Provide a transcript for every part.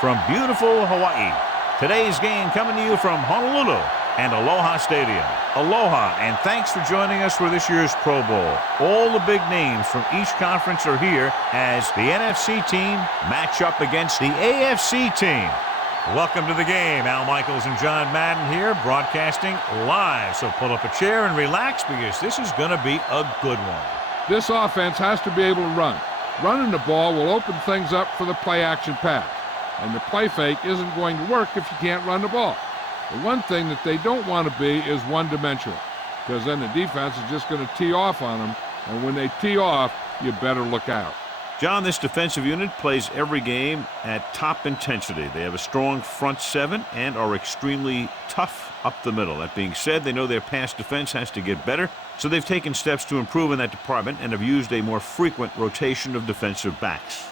from beautiful Hawaii. Today's game coming to you from Honolulu and Aloha Stadium. Aloha, and thanks for joining us for this year's Pro Bowl. All the big names from each conference are here as the NFC team match up against the AFC team. Welcome to the game. Al Michaels and John Madden here, broadcasting live. So pull up a chair and relax because this is going to be a good one. This offense has to be able to run. Running the ball will open things up for the play-action pass. And the play fake isn't going to work if you can't run the ball. The one thing that they don't want to be is one-dimensional, because then the defense is just going to tee off on them, and when they tee off, you better look out. John, this defensive unit plays every game at top intensity. They have a strong front seven and are extremely tough up the middle. That being said, they know their pass defense has to get better, so they've taken steps to improve in that department and have used a more frequent rotation of defensive backs.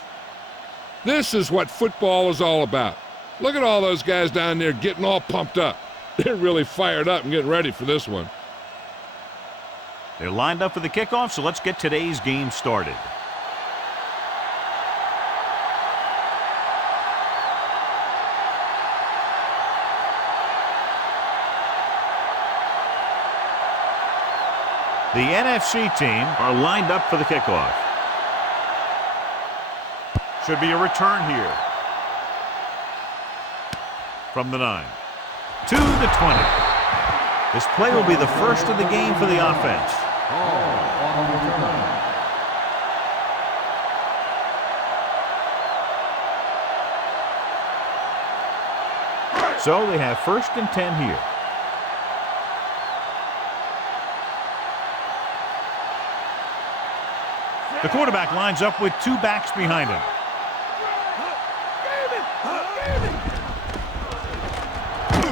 This is what football is all about. Look at all those guys down there getting all pumped up. They're really fired up and getting ready for this one. They're lined up for the kickoff, so let's get today's game started. The NFC team are lined up for the kickoff. Should be a return here. From the 9. To the 20. This play will be the first of the game for the offense. So they have 1st and 10 here. The quarterback lines up with 2 backs behind him.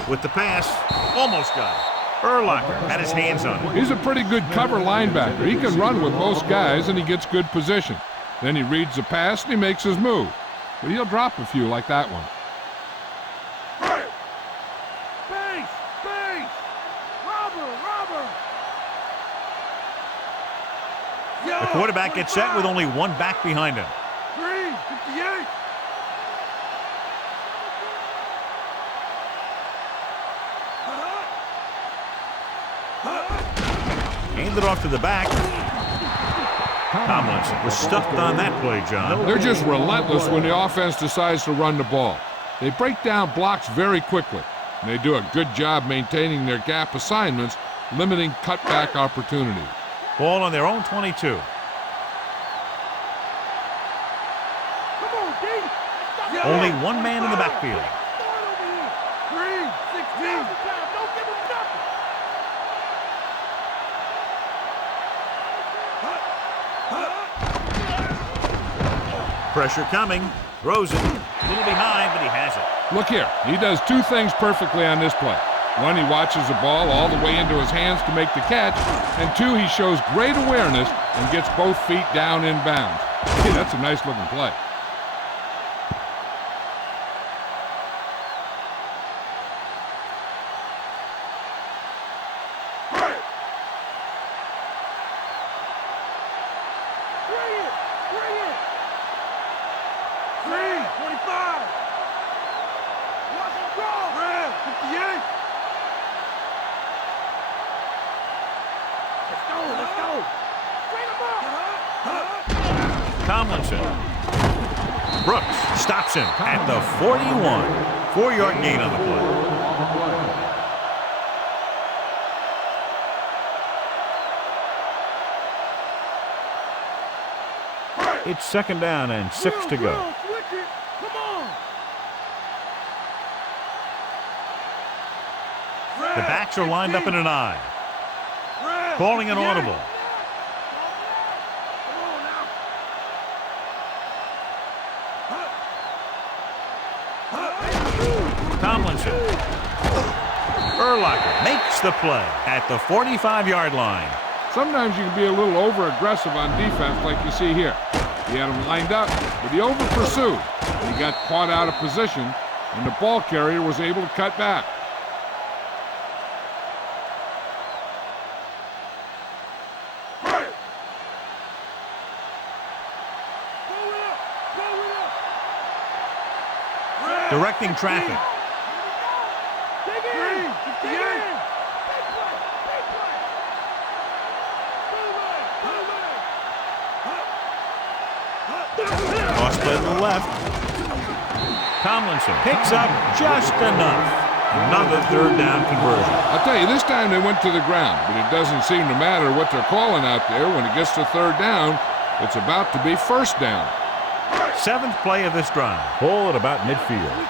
With the pass, almost got it. Urlacher had his hands on it. He's a pretty good cover linebacker. He can run with most guys, and he gets good position. Then he reads the pass, and he makes his move. But he'll drop a few like that one. The quarterback gets set with only 1 back behind him. 58. Handed off to the back. Tomlinson was stuffed on that play, John. They're just relentless when the offense decides to run the ball. They break down blocks very quickly, and they do a good job maintaining their gap assignments, limiting cutback opportunities. Ball on their own 22. Only 1 man in the backfield. 3-16. Pressure coming. Throws it. A little behind, but he has it. Look here. He does 2 things perfectly on this play. 1, he watches the ball all the way into his hands to make the catch. And 2, he shows great awareness and gets both feet down in bounds. Hey, that's a nice-looking play. Tomlinson. Brooks stops him at the 41. 4-yard gain on the play. It's 2nd down and 6 to go. The backs are lined up in an I. Calling an audible. Tomlinson. Urlacher makes the play at the 45-yard line. Sometimes you can be a little over-aggressive on defense like you see here. He had him lined up, but he over-pursued. He got caught out of position, and the ball carrier was able to cut back. Directing traffic. 58. Cross play to the left. Tomlinson picks up just enough. Another third down conversion. I'll tell you, this time they went to the ground, but it doesn't seem to matter what they're calling out there. When it gets to third down, it's about to be first down. 7th play of this drive. Ball at about midfield.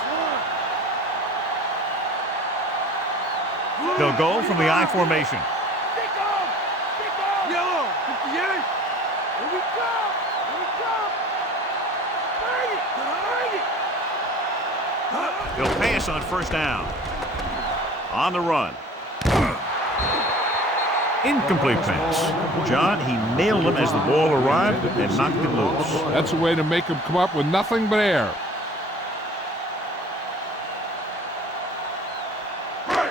They'll go from the I formation. Yellow. 58. Here we go. Bring it. They'll pass on first down. On the run. Incomplete pass. John, he nailed him as the ball arrived and knocked it loose. That's a way to make him come up with nothing but air.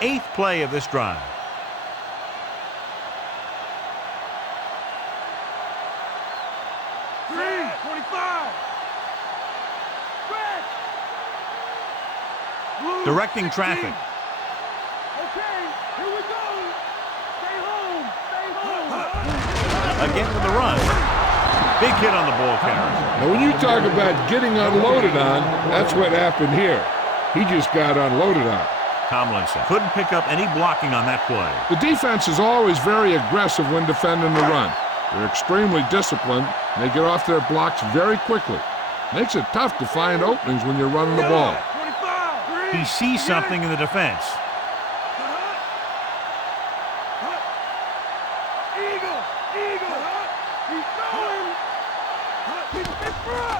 8th play of this drive. Green. 25. Blue. Directing 16. traffic. Okay, here we go. Stay home. Again with the run. Big hit on the ball carrier. Now, when you talk about getting unloaded on, that's what happened here. He just got unloaded on. Tomlinson couldn't pick up any blocking on that play. The defense is always very aggressive when defending the run. They're extremely disciplined, and they get off their blocks very quickly. Makes it tough to find openings when you're running the ball. 25. Green. He sees something in the defense. Eagle. He's going. He's in front.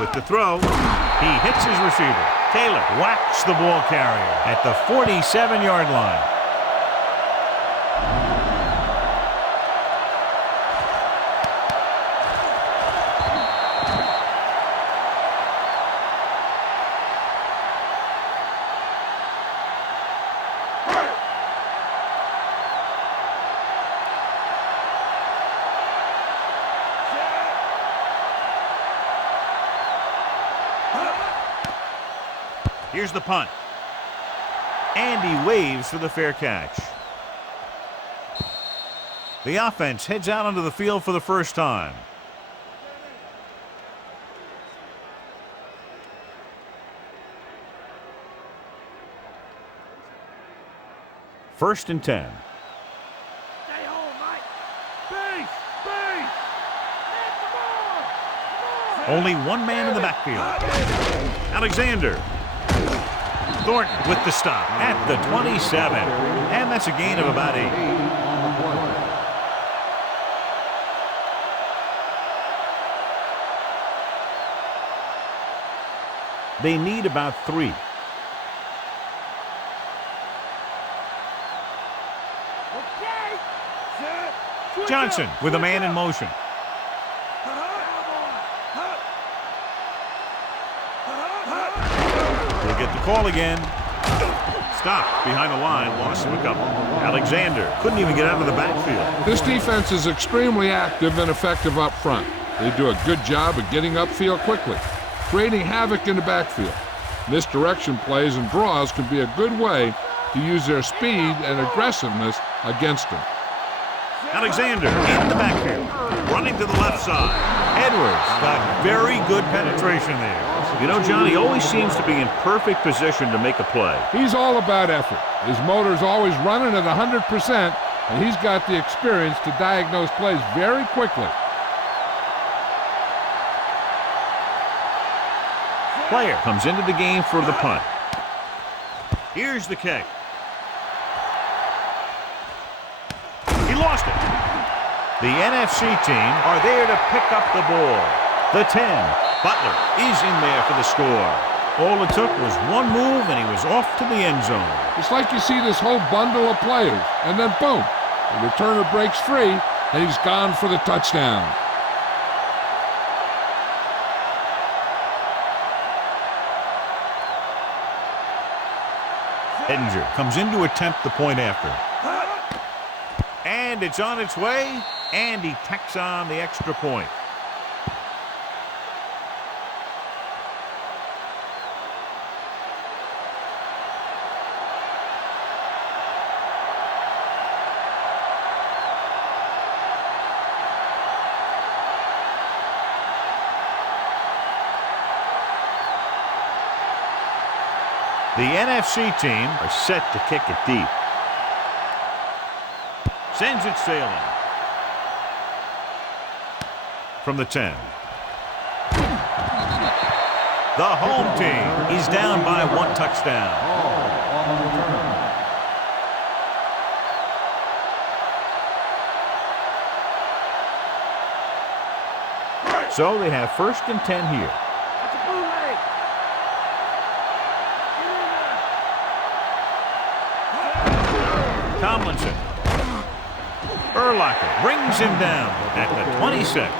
With the throw, he hits his receiver. Taylor whacks the ball carrier at the 47-yard line. Here's the punt. And he waves for the fair catch. The offense heads out onto the field for the first time. First and 10. Stay home, Mike. Base. Come on. Only one man in the backfield. Alexander. Thornton with the stop at the 27. And that's a gain of about 8. They need about 3. Okay. Set. Johnson with a man in motion. He'll get the call again. Stop behind the line, loss of a couple. Alexander couldn't even get out of the backfield. This defense is extremely active and effective up front. They do a good job of getting upfield quickly, creating havoc in the backfield. Misdirection plays and draws can be a good way to use their speed and aggressiveness against them. Alexander in the backfield, running to the left side. Edwards got very good penetration there. You know, John, he always seems to be in perfect position to make a play. He's all about effort. His motor's always running at 100%, and he's got the experience to diagnose plays very quickly. Player comes into the game for the punt. Here's the kick. He lost it. The NFC team are there to pick up the ball. The 10. Butler is in there for the score. All it took was one move, and he was off to the end zone. It's like you see this whole bundle of players, and then boom, the returner breaks free, and he's gone for the touchdown. Edinger comes in to attempt the point after. And it's on its way, and he tacks on the extra point. The NFC team are set to kick it deep. Sends it sailing. From the 10. The home team is down by 1 touchdown. So they have 1st and 10 here. That's a bootleg. Get in there. Tomlinson. Urlacher brings him down at the 26.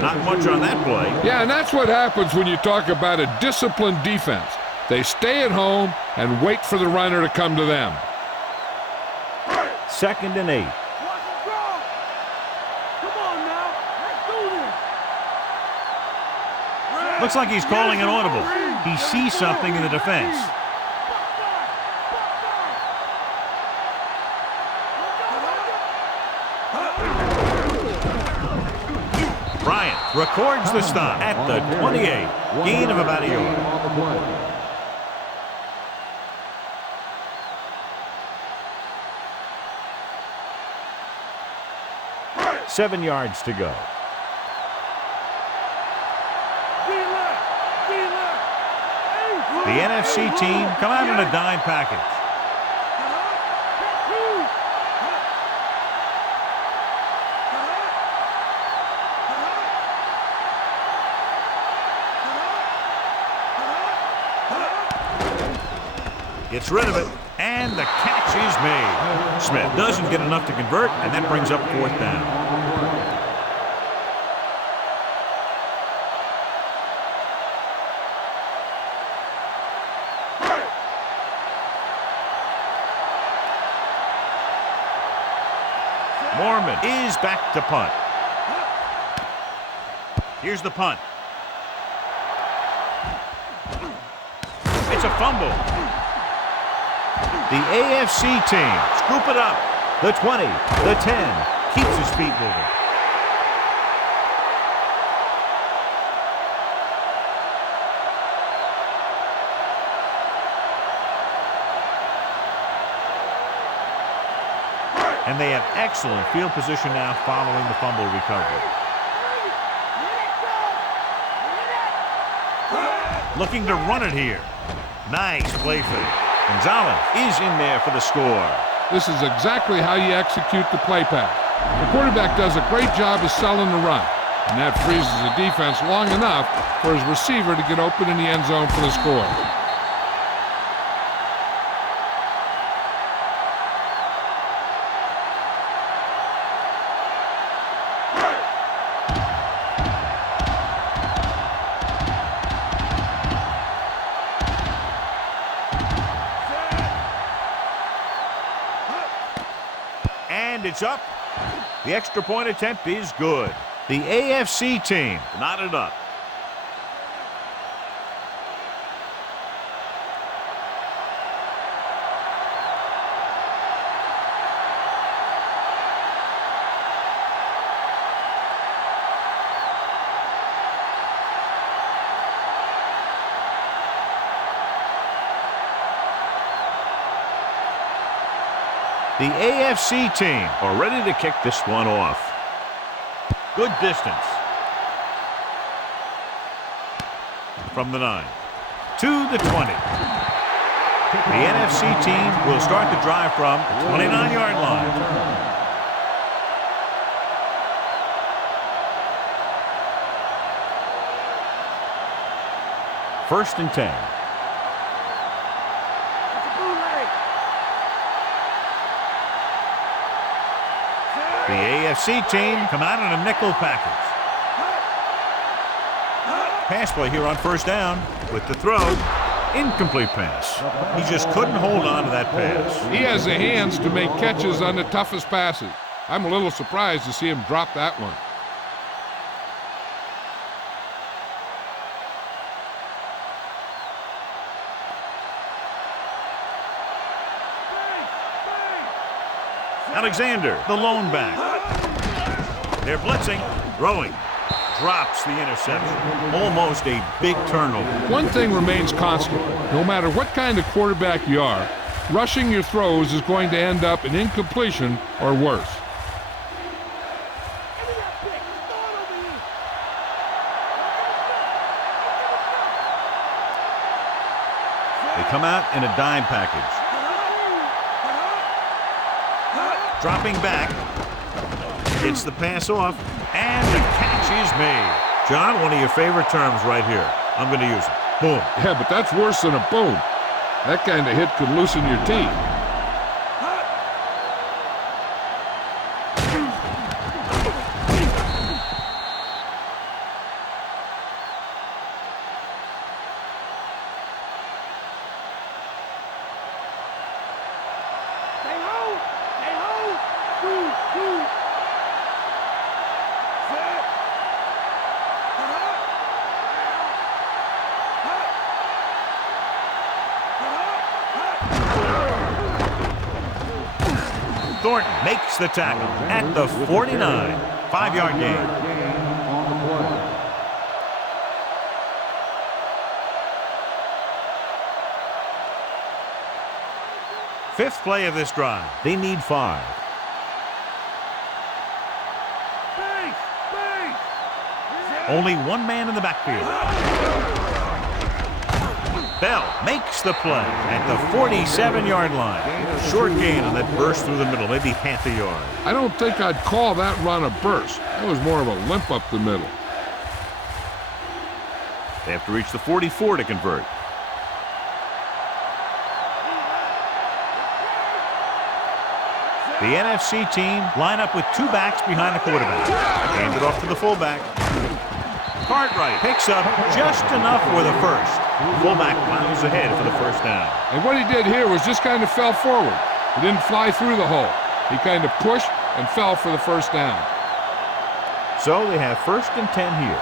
Not much on that play. Yeah, and that's what happens when you talk about a disciplined defense. They stay at home and wait for the runner to come to them. 2nd and 8. Watch it go. Come on now. Let's do this. Looks like he's calling an audible. He sees something in the defense. Bryant records the stop at the 28. Gain of about a yard. 7 yards to go. The NFC team come out in a dime package. Gets rid of it, and the catch is made. Smith doesn't get enough to convert, and that brings up 4th down. Mormon is back to punt. Here's the punt. It's a fumble. The AFC team scoop it up. The 20, the 10, keeps his feet moving. And they have excellent field position now following the fumble recovery. Looking to run it here. Nice play fake. Gonzalez is in there for the score. This is exactly how you execute the play pass. The quarterback does a great job of selling the run, and that freezes the defense long enough for his receiver to get open in the end zone for the score. And it's up. The extra point attempt is good. The AFC team knotted up. The AFC team are ready to kick this one off. Good distance. From the 9 to the 20. The NFC team will start the drive from the 29-yard line. First and 10. The AFC team come out in a nickel package. Pass play here on first down with the throw. Incomplete pass. He just couldn't hold on to that pass. He has the hands to make catches on the toughest passes. I'm a little surprised to see him drop that one. Alexander, the lone back. They're blitzing, throwing. drops the interception. Almost a big turnover. One thing remains constant. No matter what kind of quarterback you are, rushing your throws is going to end up in incompletion or worse. They come out in a dime package. Dropping back. Gets the pass off, and the catch is made. John, one of your favorite terms right here. I'm going to use it. Boom. Yeah, but that's worse than a boom. That kind of hit could loosen your teeth. Thornton makes the tackle at the 49. 5-yard gain. Fifth play of this drive. They need 5. Only one man in the backfield. Bell makes the play at the 47-yard line. Short gain on that burst through the middle, maybe half a yard. I don't think I'd call that run a burst. That was more of a limp up the middle. They have to reach the 44 to convert. The NFC team line up with 2 backs behind the quarterback. Hands it off to the fullback. Cartwright picks up just enough for the first. Fullback plows ahead for the first down. And what he did here was just kind of fell forward. He didn't fly through the hole. He kind of pushed and fell for the first down. So they have 1st and 10 here.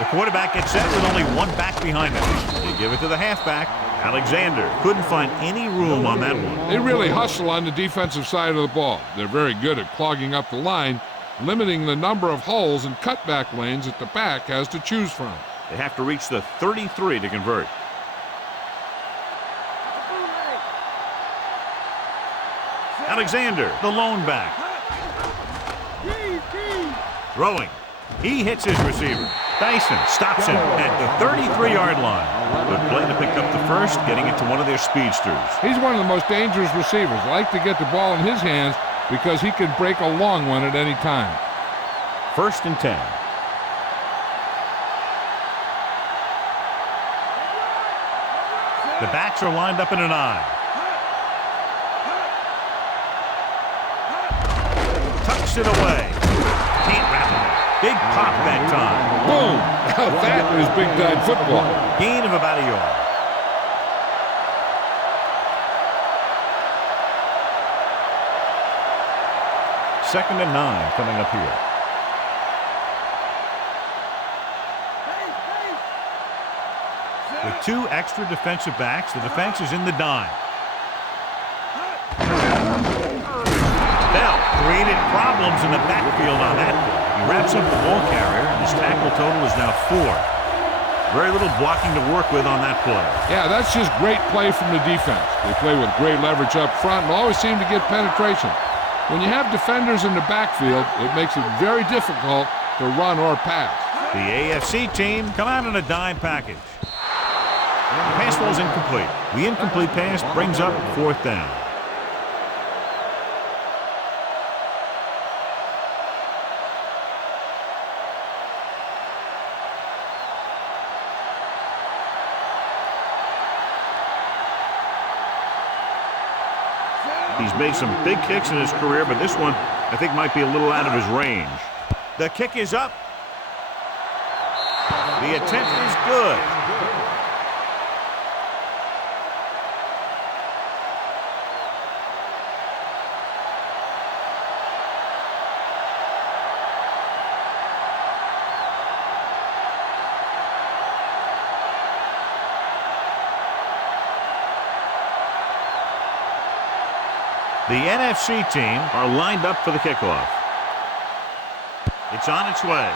The quarterback gets set with only 1 back behind him. They give it to the halfback. Alexander couldn't find any room on that one. They really hustle on the defensive side of the ball. They're very good at clogging up the line, limiting the number of holes and cutback lanes that the back has to choose from. They have to reach the 33 to convert. Alexander, the lone back. Throwing. He hits his receiver. Dyson stops him at the 33-yard line. Good play to pick up the first, getting it to one of their speedsters. He's one of the most dangerous receivers. I like to get the ball in his hands because he can break a long one at any time. 1st and 10. The backs are lined up in an I. Tucks it away. Can't wrap it. Big pop that time. Boom! Now that is big-time football. Gain of about a yard. Second and 9 coming up here. With 2 extra defensive backs, the defense is in the dime. Bell created problems in the backfield on that. He wraps up the ball carrier, and his tackle total is now 4. Very little blocking to work with on that play. Yeah, that's just great play from the defense. They play with great leverage up front and always seem to get penetration. When you have defenders in the backfield, it makes it very difficult to run or pass. The AFC team come out in a dime package. The pass ball is incomplete. The incomplete pass brings up 4th down. He's made some big kicks in his career, but this one, I think, might be a little out of his range. The kick is up. The attempt is good. The NFC team are lined up for the kickoff. It's on its way.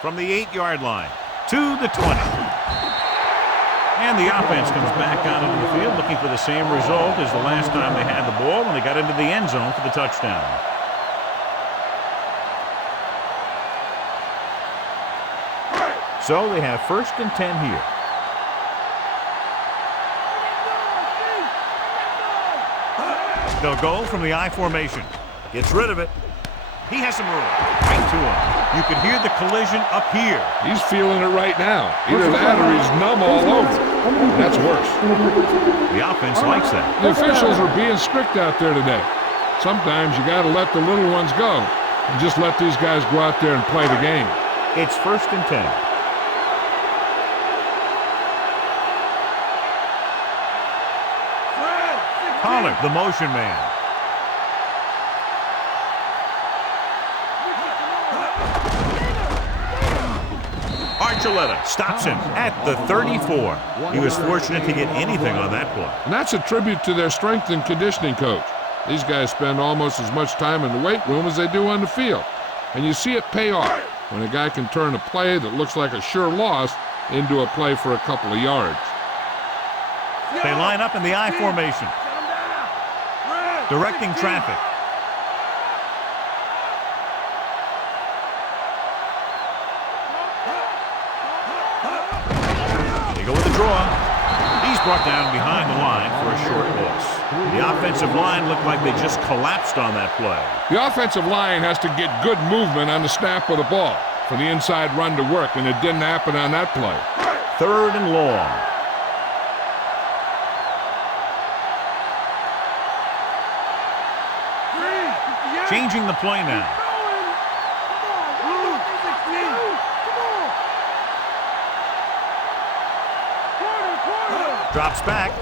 From the 8-yard line to the 20. And the offense comes back out into the field looking for the same result as the last time they had the ball when they got into the end zone for the touchdown. So they have 1st and 10 here. They'll go from the I formation. Gets rid of it. He has some room. Right to him. You can hear the collision up here. He's feeling it right now. Either that or he's numb all over. That's worse. The offense likes that. The officials are being strict out there today. Sometimes you got to let the little ones go and just let these guys go out there and play the game. It's 1st and 10. Pollard, the motion man. Archuleta stops him at the 34. He was fortunate to get anything on that play. And that's a tribute to their strength and conditioning coach. These guys spend almost as much time in the weight room as they do on the field. And you see it pay off when a guy can turn a play that looks like a sure loss into a play for a couple of yards. They line up in the I formation, directing traffic. They go with the draw. He's brought down behind the line for a short loss. The offensive line looked like they just collapsed on that play. The offensive line has to get good movement on the snap of the ball for the inside run to work, and it didn't happen on that play. 3rd and long. Changing the play now. Drops back.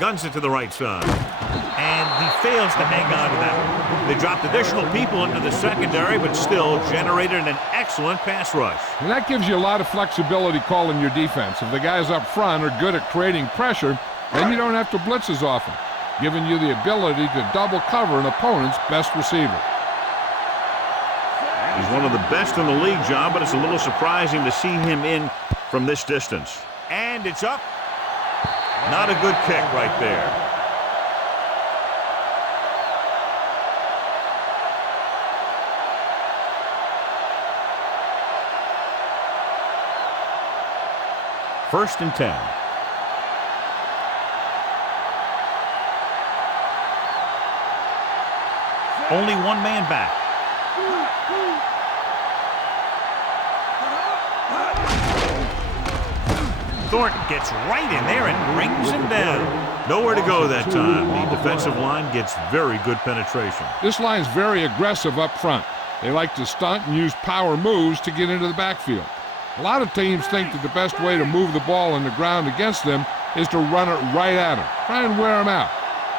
Guns it to the right side. And he fails to hang on to that one. They dropped additional people into the secondary, but still generated an excellent pass rush. And that gives you a lot of flexibility calling your defense. If the guys up front are good at creating pressure, then you don't have to blitz as often, giving you the ability to double cover an opponent's best receiver. He's one of the best in the league, John, but it's a little surprising to see him in from this distance. And it's up. Not a good kick right there. First and 10. Only one man back. Thornton gets right in there and brings him down. Nowhere to go that time. The defensive line gets very good penetration. This line's very aggressive up front. They like to stunt and use power moves to get into the backfield. A lot of teams think that the best way to move the ball on the ground against them is to run it right at them. Try and wear them out.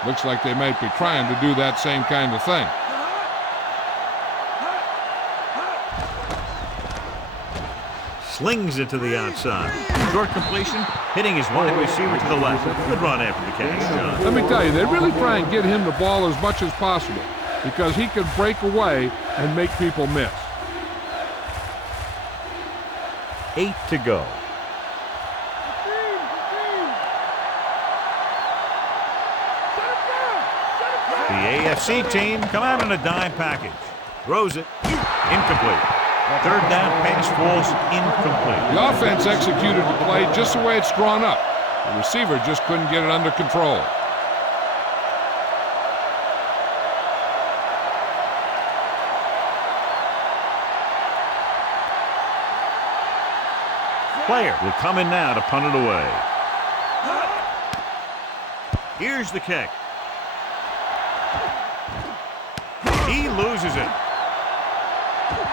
Looks like they might be trying to do that same kind of thing. Slings it to the outside. Short completion, hitting his wide receiver to the left. Good run after the catch, John. Let me tell you, they really try and get him the ball as much as possible because he can break away and make people miss. 8 to go. The AFC team come out in a dime package. Throws it. Incomplete. 3rd down pass falls incomplete. The offense executed the play just the way it's drawn up. The receiver just couldn't get it under control. Player will come in now to punt it away. Here's the kick. He loses it.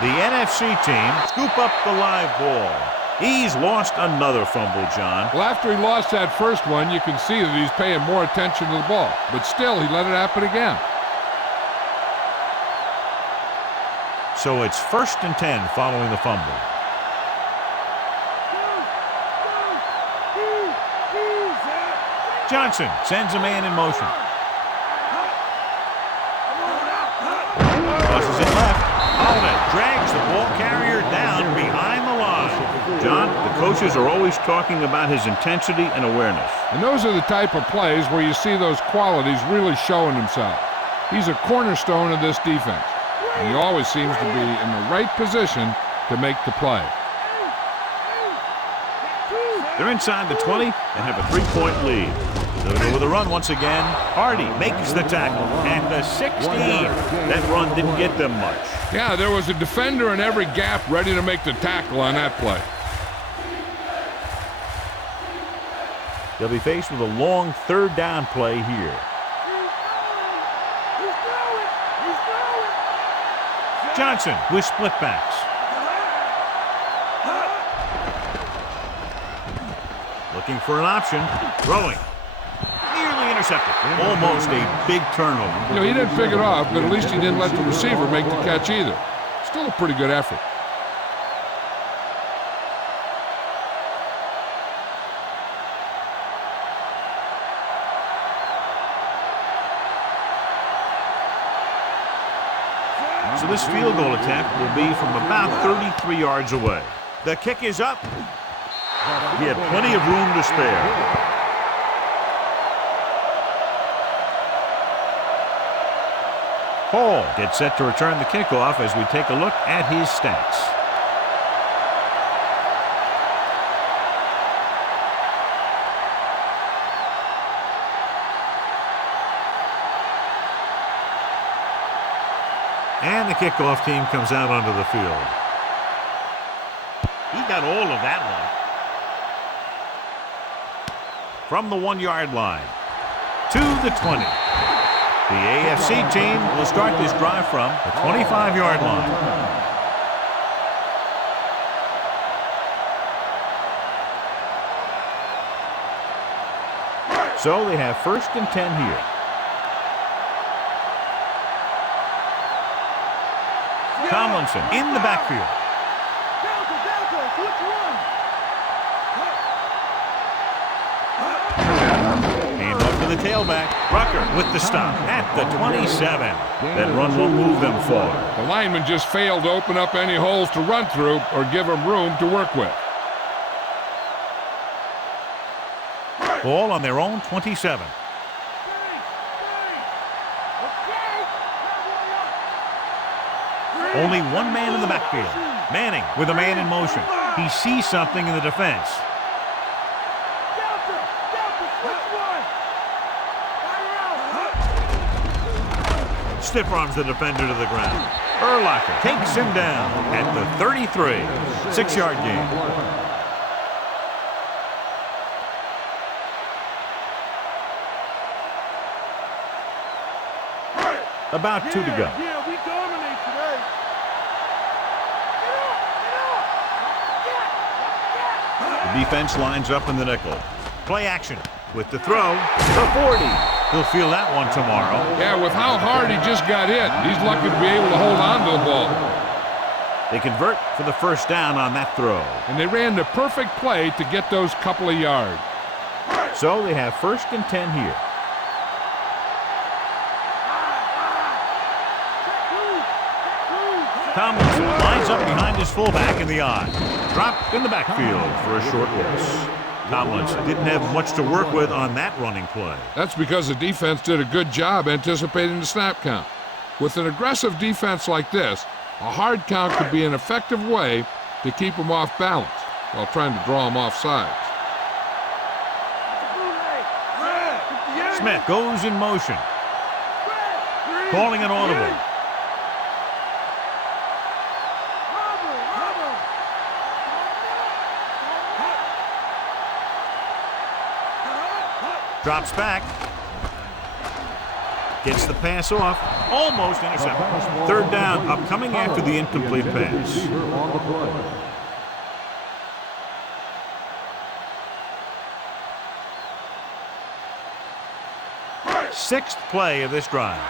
The NFC team scoop up the live ball. He's lost another fumble, John. Well, after he lost that first one, you can see that he's paying more attention to the ball. But still, he let it happen again. So it's 1st and 10 following the fumble. Johnson sends a man in motion. Tosses it left. Holiday drags the ball carrier down behind the line. John, the coaches are always talking about his intensity and awareness. And those are the type of plays where you see those qualities really showing himself. He's a cornerstone of this defense. And he always seems to be in the right position to make the play. They're inside the 20 and have a 3-point lead. They'll go with a run once again. Hardy makes the tackle. And the 16. That run didn't get them much. Yeah, there was a defender in every gap ready to make the tackle on that play. They'll be faced with a long third down play here. Johnson with split backs. Looking for an option. Throwing. Nearly intercepted. Almost a big turnover. You know, he didn't pick it off, but at least he didn't let the receiver make the catch either. Still a pretty good effort. So this field goal attempt will be from about 33 yards away. The kick is up. He had plenty of room to spare. Hall gets set to return the kickoff as we take a look at his stats. And the kickoff team comes out onto the field. He got all of that one. From the 1-yard line to the 20. The AFC team will start this drive from the 25-yard line. So they have 1st and 10 here. Tomlinson in the backfield. Hand off to the tailback. Rucker with the stop at the 27. That run won't move them far. The lineman just failed to open up any holes to run through or give him room to work with. Ball on their own 27. Only one man in the backfield. Manning with a man in motion. He sees something in the defense. Stiff arms the defender to the ground. Urlacher takes him down at the 33. 6-yard gain. About 2 to go. Yeah, we dominate today. The defense lines up in the nickel. Play action with the throw. The 40. He'll feel that one tomorrow. Yeah, with how hard he just got hit, he's lucky to be able to hold on to the ball. They convert for the 1st down on that throw. And they ran the perfect play to get those couple of yards. So they have 1st and 10 here. Tomlinson lines up behind his fullback in the I. Dropped in the backfield for a short loss. Tomlinson didn't have much to work with on that running play. That's because the defense did a good job anticipating the snap count. With an aggressive defense like this, a hard count could be an effective way to keep them off balance while trying to draw them off sides. Smith goes in motion. Calling an audible. Drops back. Gets the pass off. Almost intercepted. 3rd down, upcoming after the incomplete pass. Sixth play of this drive.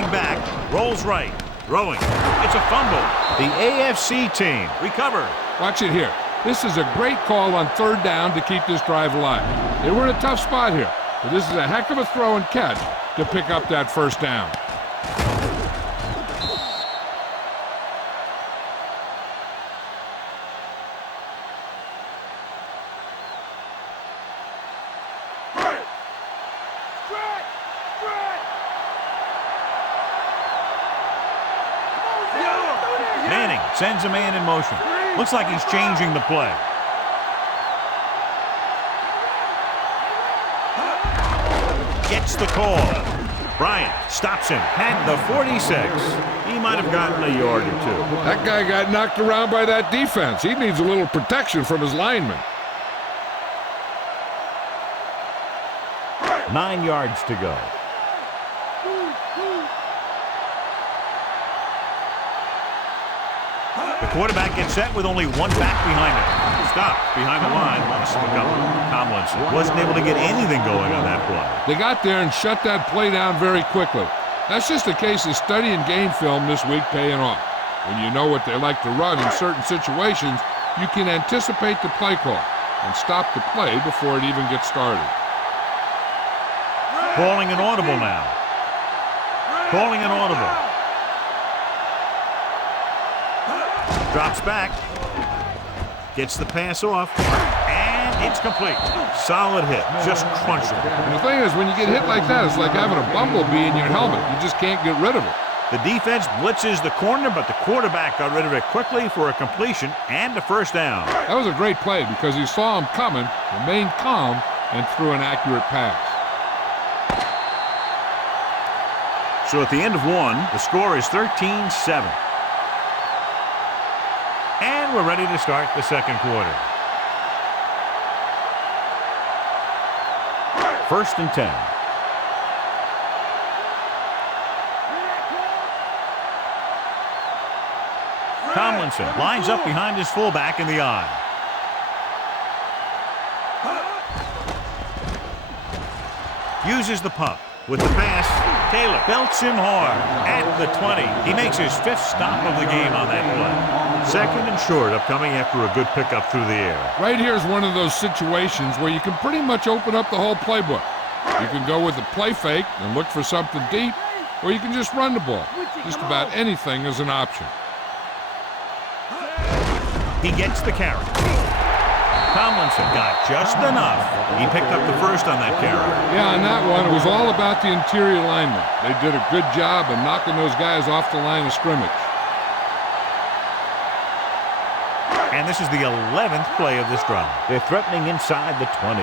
Stepping back, rolls right, throwing. It's a fumble. The AFC team recovered. Watch it here. This is a great call on third down to keep this drive alive. They were in a tough spot here, but this is a heck of a throw and catch to pick up that first down. Manning sends a man in motion. Looks like he's changing the play. Gets the call. Bryant stops him at the 46. He might have gotten a yard or two. That guy got knocked around by that defense. He needs a little protection from his linemen. 9 yards to go. The quarterback gets set with only one back behind him. Stopped behind the line. Tomlinson wasn't able to get anything going on that play. They got there and shut that play down very quickly. That's just a case of studying game film this week paying off. When you know what they like to run in certain situations, you can anticipate the play call and stop the play before it even gets started. Calling an audible now. Calling an audible. Drops back. Gets the pass off. And it's complete. Solid hit. Just crunched it. And the thing is, when you get hit like that, it's like having a bumblebee in your helmet. You just can't get rid of it. The defense blitzes the corner, but the quarterback got rid of it quickly for a completion and a first down. That was a great play because he saw him coming, remained calm, and threw an accurate pass. So at the end of one, the score is 13-7. And we're ready to start the second quarter. 1st and 10. Tomlinson lines up behind his fullback in the I. Uses the pump. With the pass, Taylor belts him hard at the 20. He makes his 5th stop of the game on that play. 2nd and short upcoming after a good pickup through the air. Right here is one of those situations where you can pretty much open up the whole playbook. You can go with the play fake and look for something deep, or you can just run the ball. Just about anything is an option. He gets the carry. Tomlinson got just enough. He picked up the first on that carry. Yeah, on that one, it was all about the interior linemen. They did a good job of knocking those guys off the line of scrimmage. And this is the 11th play of this drive. They're threatening inside the 20.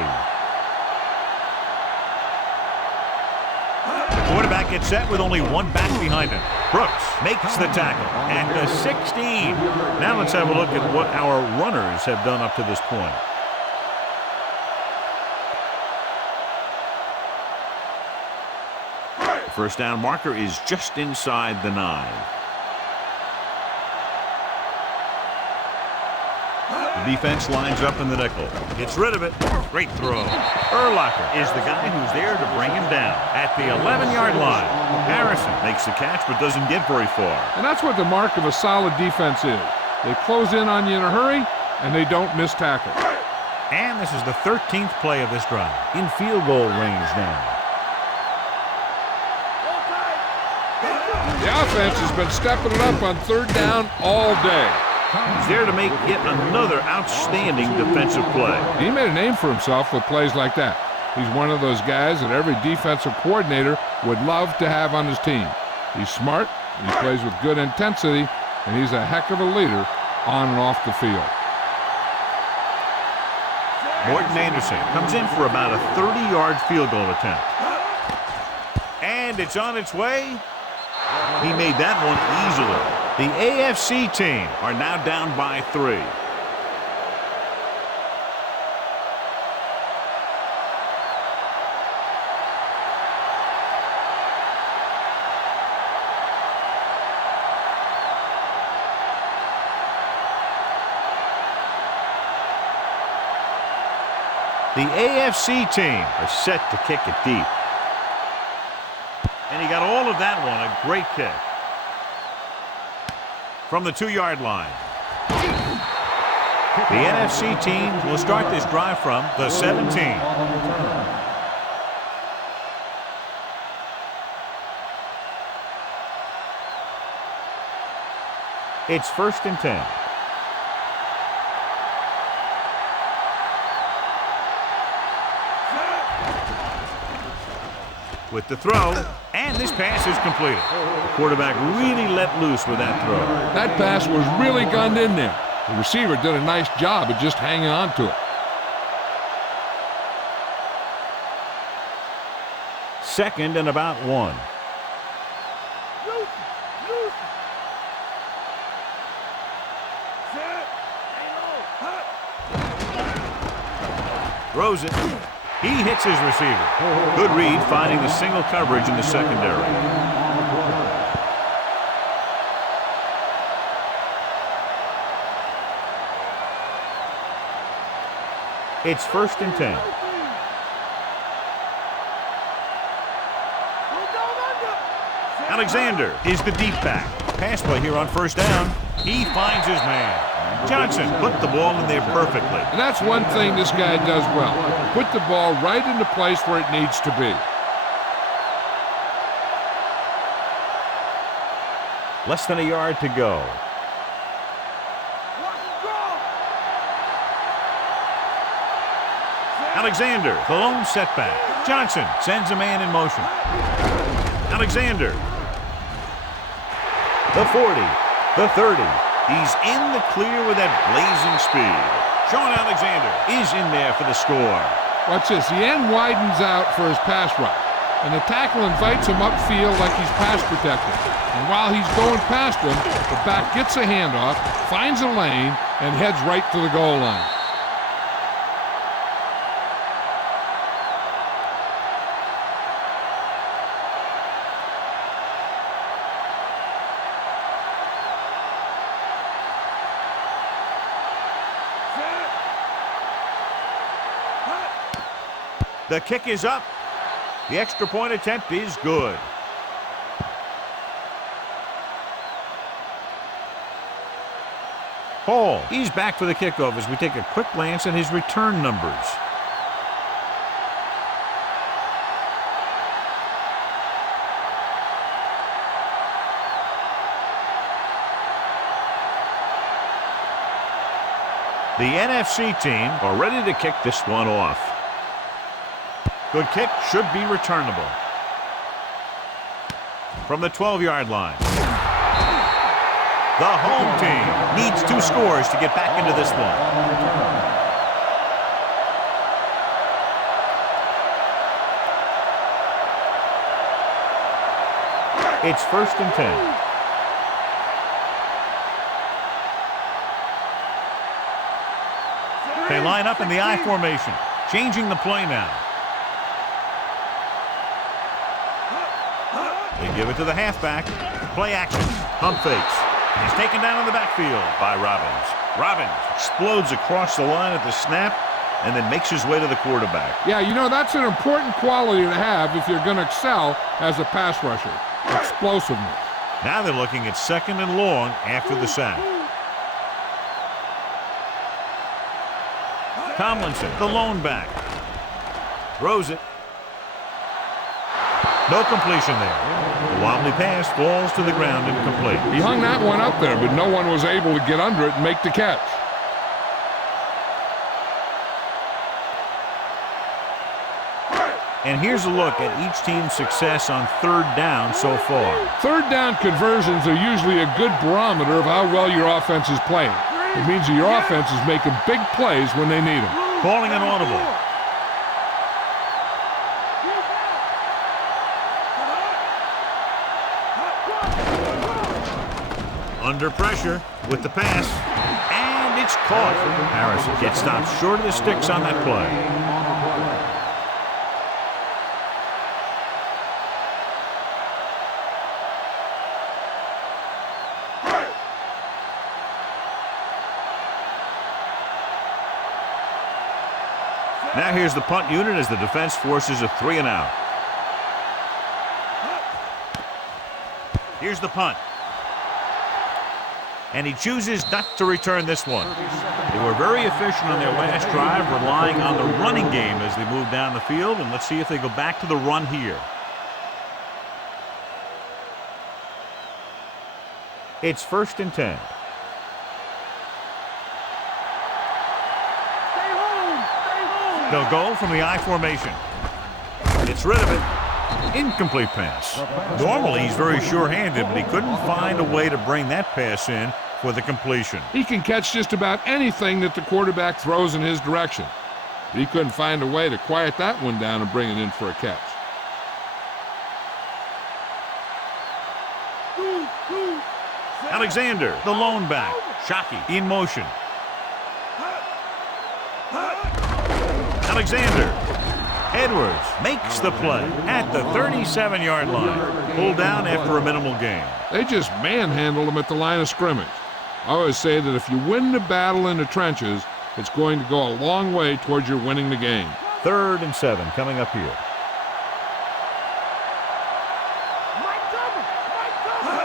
The quarterback gets set with only one back behind him. Brooks makes the tackle at the 16. Now let's have a look at what our runners have done up to this point. The first down marker is just inside the 9. The defense lines up in the nickel. Gets rid of it. Great throw. Urlacher is the guy who's there to bring him down at the 11-yard line. Harrison makes the catch but doesn't get very far. And that's what the mark of a solid defense is. They close in on you in a hurry, and they don't miss tackle. And this is the 13th play of this drive. In field goal range now. The offense has been stepping it up on third down all day. He's there to make yet another outstanding defensive play. He made a name for himself with plays like that. He's one of those guys that every defensive coordinator would love to have on his team. He's smart, he plays with good intensity, and he's a heck of a leader on and off the field. Morton Anderson comes in for about a 30-yard field goal attempt. And it's on its way. He made that one easily. The AFC team are now down by 3. The AFC team are set to kick it deep. And he got all of that one. A great kick. From the 2-yard line. The NFC team will start this drive from the 17. It's 1st and 10. With the throw, and this pass is completed. The quarterback really let loose with that throw. That pass was really gunned in there. The receiver did a nice job of just hanging on to it. 2nd and about 1. Throws it. He hits his receiver. Good read, finding the single coverage in the secondary. It's 1st and 10. Alexander is the deep back. Pass play here on 1st down. He finds his man. Johnson put the ball in there perfectly. And that's one thing this guy does well. Put the ball right in the place where it needs to be. Less than a yard to go. Alexander, the lone setback. Johnson sends a man in motion. Alexander. The 40, the 30. He's in the clear with that blazing speed. Sean Alexander is in there for the score. Watch this. The end widens out for his pass route, and the tackle invites him upfield like he's pass protecting. And while he's going past him, the back gets a handoff, finds a lane, and heads right to the goal line. The kick is up. The extra point attempt is good. Hall, he's back for the kickoff as we take a quick glance at his return numbers. The NFC team are ready to kick this one off. Good kick, should be returnable. From the 12-yard line. The home team needs 2 scores to get back into this one. It's 1st and 10. They line up in the I formation, changing the play now. They give it to the halfback. Play action. Pump fakes. He's taken down in the backfield by Robbins. Robbins explodes across the line at the snap and then makes his way to the quarterback. Yeah, you know, that's an important quality to have if you're going to excel as a pass rusher. Explosiveness. Now they're looking at 2nd and long after the sack. Tomlinson, the lone back. Throws it. No completion there. The wobbly pass falls to the ground incomplete. He hung that one up there, but no one was able to get under it and make the catch. And here's a look at each team's success on 3rd down so far. 3rd down conversions are usually a good barometer of how well your offense is playing. It means that your offense is making big plays when they need them. Calling an audible. Under pressure with the pass, and it's caught. Harrison gets stopped short of the sticks on that play. Now here's the punt unit as the defense forces a 3-and-out. Here's the punt. And he chooses not to return this one. They were very efficient on their last drive, relying on the running game as they move down the field. And let's see if they go back to the run here. It's 1st and 10. Stay home. Stay home. They'll go from the I formation. Gets rid of it. Incomplete pass. Normally, he's very sure-handed, but he couldn't find a way to bring that pass in for the completion. He can catch just about anything that the quarterback throws in his direction. He couldn't find a way to quiet that one down and bring it in for a catch. Alexander, the lone back. Shockey in motion. Alexander. Edwards makes the play at the 37-yard line. Pulled down after a minimal gain. They just manhandled him at the line of scrimmage. I always say that if you win the battle in the trenches, it's going to go a long way towards your winning the game. 3rd and 7 coming up here.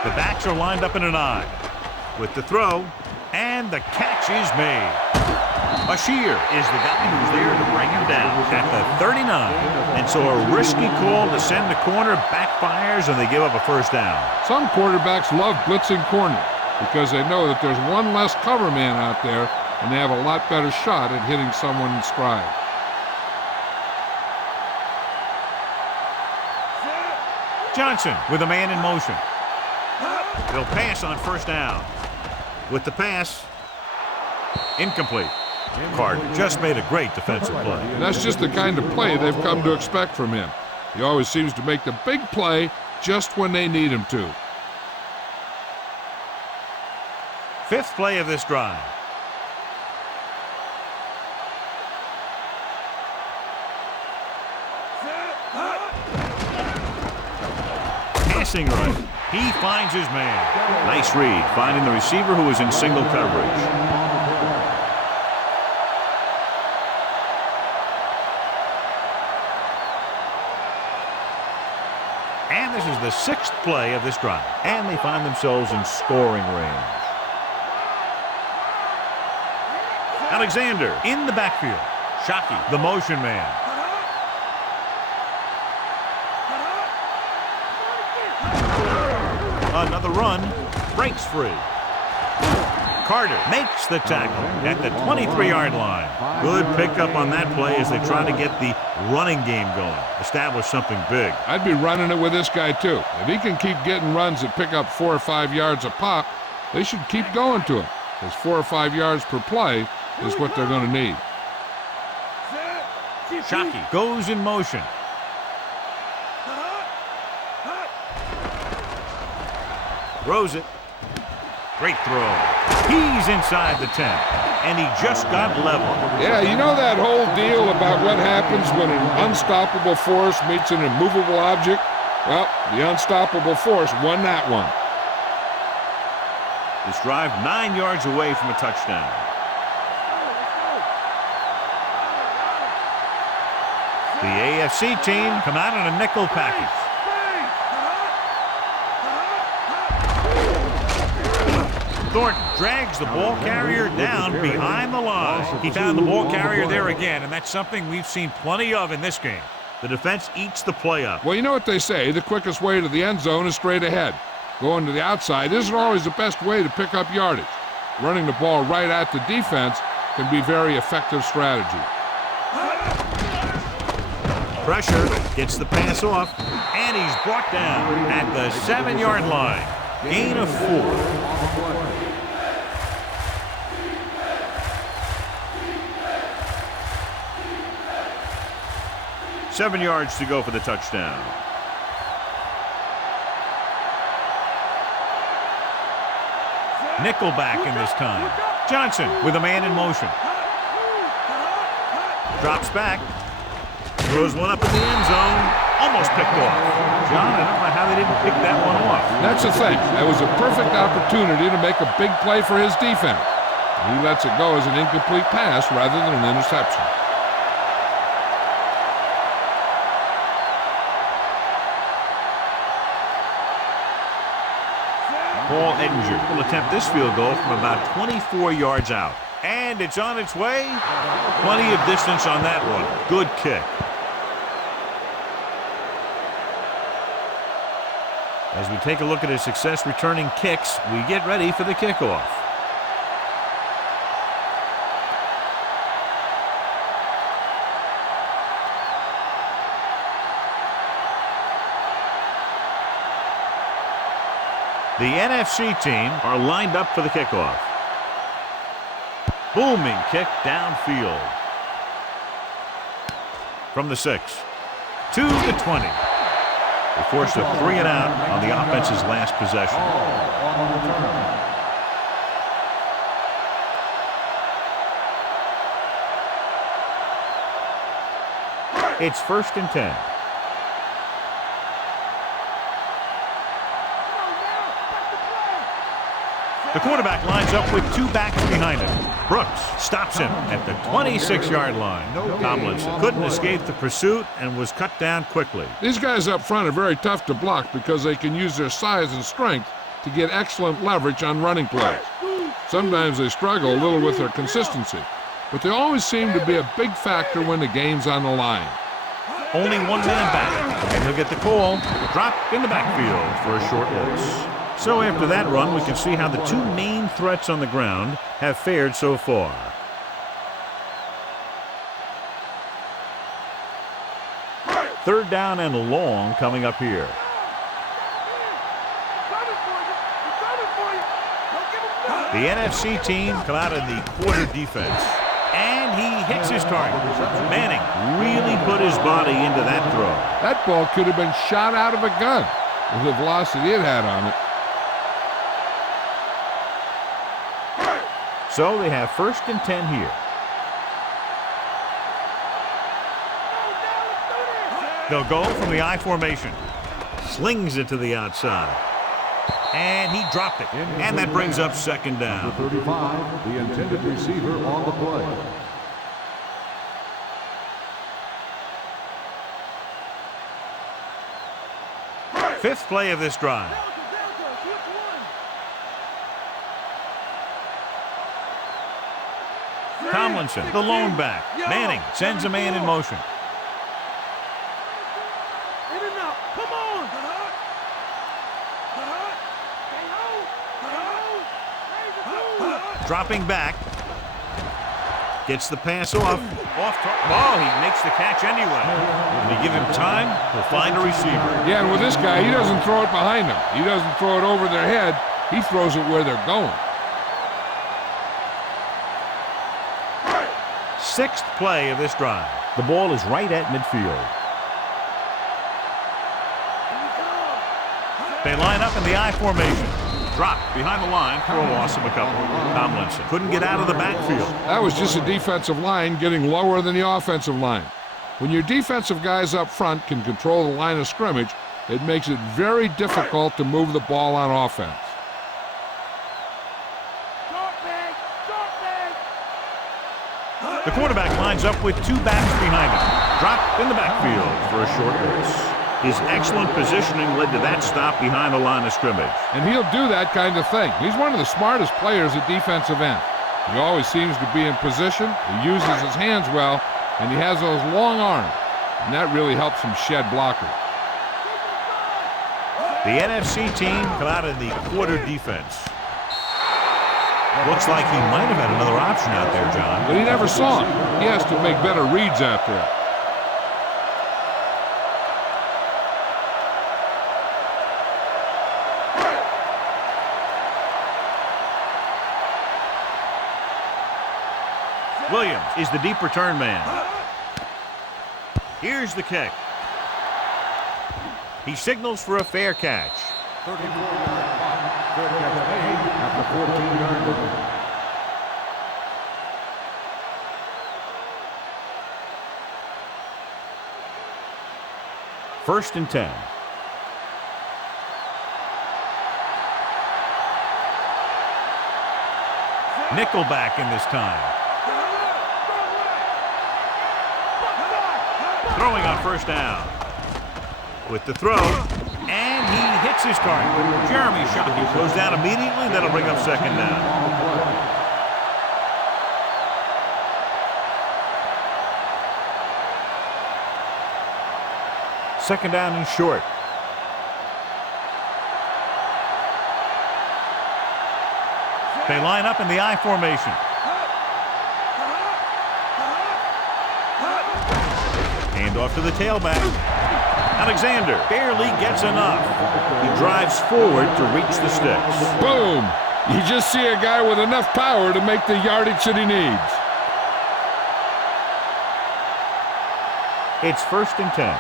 The backs are lined up in an I. With the throw, and the catch is made. Bashir is the guy who's there to bring him down at the 39. And so a risky call to send the corner backfires, and they give up a 1st down. Some quarterbacks love blitzing corner because they know that there's one less cover man out there, and they have a lot better shot at hitting someone in stride. Johnson with a man in motion. They'll pass on 1st down. With the pass, incomplete. Carter just made a great defensive play. And that's just the kind of play they've come to expect from him. He always seems to make the big play just when they need him to. 5th play of this drive. Passing right. He finds his man. Nice read, finding the receiver who is in single coverage. And this is the 6th play of this drive. And they find themselves in scoring range. Alexander in the backfield. Shockey, the motion man. Another run, breaks free. Carter makes the tackle at the 23-yard line. Good pickup on that play as they try to get the running game going. Establish something big. I'd be running it with this guy too. If he can keep getting runs that pick up 4 or 5 yards a pop, they should keep going to him, because 4 or 5 yards per play is what they're going to need. Shockey goes in motion. Throws it. Great throw. He's inside the 10, and he just got level. Yeah, you know that whole deal about what happens when an unstoppable force meets an immovable object? Well, the unstoppable force won that one. This drive 9 yards away from a touchdown. The AFC team come out in a nickel package. Thornton drags the ball carrier down behind the line. He found the ball carrier there again, and that's something we've seen plenty of in this game. The defense eats the play up. Well, you know what they say, the quickest way to the end zone is straight ahead. Going to the outside isn't always the best way to pick up yardage. Running the ball right at the defense can be very effective strategy. Pressure, gets the pass off, and he's brought down at the 7-yard line. Gain of 4. 7 yards to go for the touchdown. Nickelback in this time. Johnson with a man in motion. Drops back. Throws one up in the end zone. Almost picked off. John, I don't know how they didn't pick that one off. That's the thing. That was a perfect opportunity to make a big play for his defense. He lets it go as an incomplete pass rather than an interception. Paul Edinger will attempt this field goal from about 24 yards out. And it's on its way. Plenty of distance on that one. Good kick. As we take a look at his success returning kicks, we get ready for the kickoff. The NFC team are lined up for the kickoff. Booming kick downfield. From the 6 to the 20. They forced a 3-and-out on the offense's last possession. It's 1st and 10. The quarterback lines up with 2 backs behind him. Brooks stops him at the 26-yard line. Tomlinson couldn't escape the pursuit and was cut down quickly. These guys up front are very tough to block because they can use their size and strength to get excellent leverage on running plays. Sometimes they struggle a little with their consistency, but they always seem to be a big factor when the game's on the line. Only one man back, and he'll get the call. Dropped in the backfield for a short loss. So after that run, we can see how the 2 main threats on the ground have fared so far. Third down and long coming up here. The NFC team come out in the quarter defense. And he hits his target. Manning really put his body into that throw. That ball could have been shot out of a gun with the velocity it had on it. So they have 1st and 10 here. They'll go from the I formation. Slings it to the outside. And he dropped it. And that brings up 2nd down. 35, the intended receiver on the play. Fifth play of this drive. Tomlinson, the lone back. Manning sends a man in motion. Dropping back. Gets the pass off. Oh, he makes the catch anyway. When you give him time, he'll find a receiver. Yeah, and with this guy, he doesn't throw it behind them. He doesn't throw it over their head. He throws it where they're going. 6th play of this drive. The ball is right at midfield. They line up in the I formation. Drop behind the line for a loss of a couple. Tomlinson couldn't get out of the backfield. That was just a defensive line getting lower than the offensive line. When your defensive guys up front can control the line of scrimmage, it makes it very difficult to move the ball on offense. The quarterback lines up with 2 backs behind him. Dropped in the backfield for a short loss. His excellent positioning led to that stop behind the line of scrimmage. And he'll do that kind of thing. He's one of the smartest players at defensive end. He always seems to be in position, he uses his hands well, and he has those long arms. And that really helps him shed blockers. The NFC team come out in the quarter defense. Looks like he might have had another option out there, John. But he never saw him. He has to make better reads after it. Williams is the deep return man. Here's the kick. He signals for a fair catch. 34-yard punt. Fair catch made at the 14-yard line. First and 10. Nickelback in this time. Throwing on first down. With the throw, and And he hits his target. Jeremy Shockey goes down immediately. That'll bring up second down. Second down and short. They line up in the I formation. Hand off to the tailback. Alexander barely gets enough. He drives forward to reach the sticks. Boom! You just see a guy with enough power to make the yardage that he needs. It's 1st and 10.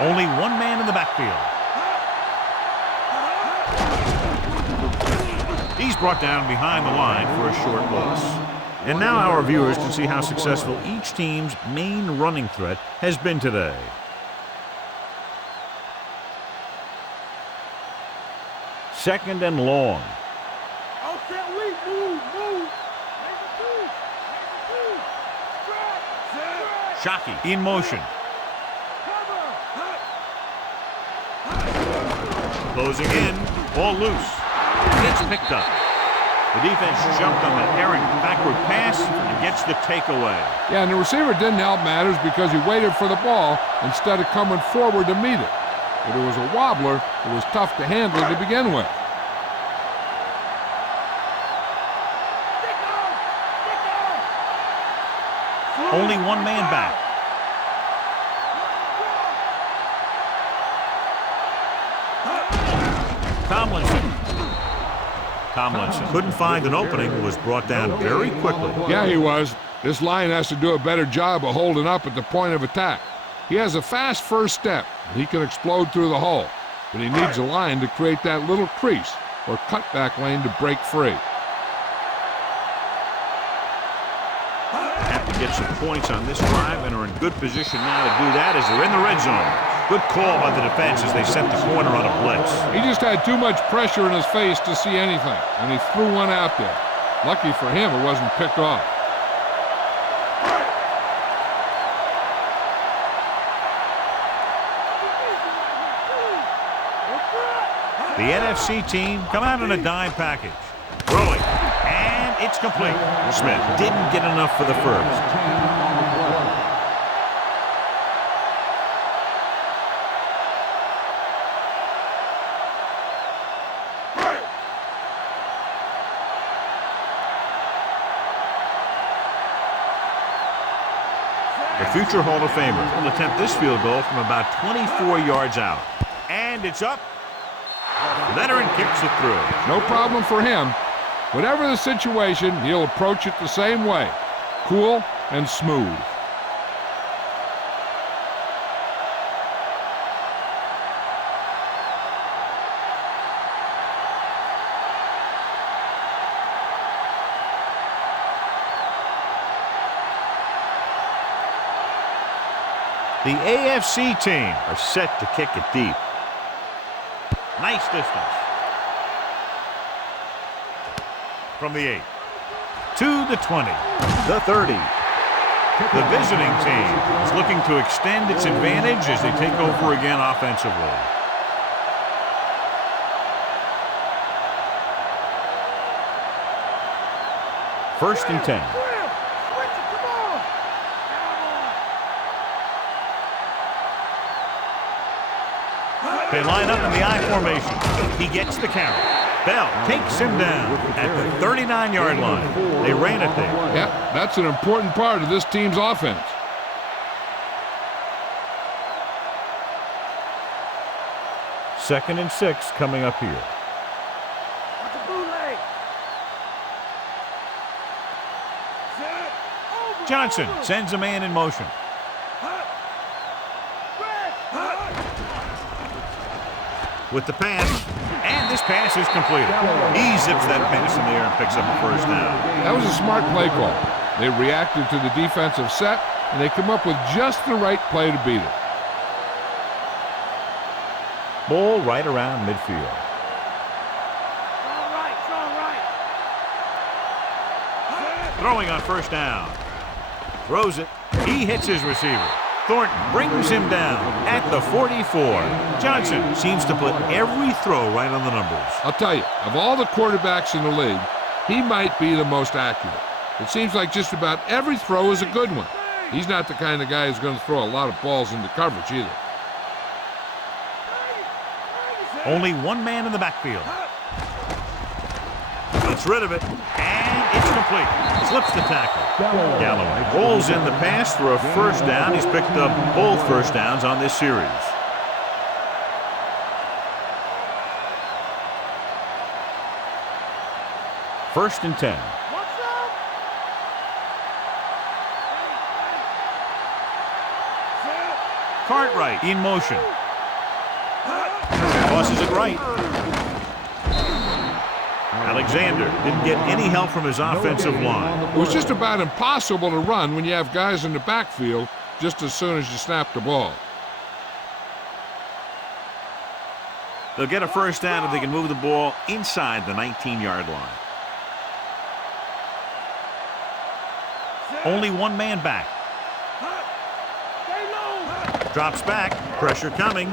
Only one man in the backfield. He's brought down behind the line for a short loss. And now our viewers can see how successful each team's main running threat has been today. Second and long. Oh, can't we move? Make it two. Shockey in motion. Closing in, ball loose. Gets picked up. The defense jumped on the errant backward pass and gets the takeaway. Yeah, and the receiver didn't help matters because he waited for the ball instead of coming forward to meet it. If it was a wobbler, it was tough to handle to begin with. Only one man back. Tomlinson couldn't find an opening and was brought down very quickly. Yeah, he was. This line has to do a better job of holding up at the point of attack. He has a fast first step. He can explode through the hole, but he needs a line to create that little crease or cutback lane to break free. Have to get some points on this drive and are in good position now to do that as they're in the red zone. Good call by the defense as they set the corner on a blitz. He just had too much pressure in his face to see anything, and he threw one out there. Lucky for him, it wasn't picked off. The NFC team come out in a dime package. Throwing, and it's complete. Smith didn't get enough for the first. The future Hall of Famer will attempt this field goal from about 24 yards out. And it's up. Veteran kicks it through. No problem for him. Whatever the situation, he'll approach it the same way. Cool and smooth. The AFC team are set to kick it deep. Nice distance. From the 8 to the 20, the 30. The visiting team is looking to extend its advantage as they take over again offensively. First and 10. They line up in the I formation. He gets the carry. Bell takes him down at the 39-yard line. They ran it there. Yep, that's an important part of this team's offense. Second and 6 coming up here. Johnson sends a man in motion. With the pass, and this pass is completed. He zips that pass in the air and picks up a first down. That was a smart play call. They reacted to the defensive set, and they come up with just the right play to beat it. Ball right around midfield. Throwing on first down. Throws it, He hits his receiver. Thornton brings him down at the 44. Johnson seems to put every throw right on the numbers. I'll tell you, of all the quarterbacks in the league, he might be the most accurate. It seems like just about every throw is a good one. He's not the kind of guy who's going to throw a lot of balls into coverage either. Only one man in the backfield. Gets rid of it, and it's complete. Slips the tackle. Galloway rolls in the pass for a first down. He's picked up both first downs on this series. First and 10. Cartwright in motion. Tosses it right. Alexander didn't get any help from his offensive line. It was just about impossible to run when you have guys in the backfield just as soon as you snap the ball. They'll get a first down if they can move the ball inside the 19-yard line. Only one man back. Drops back. Pressure coming.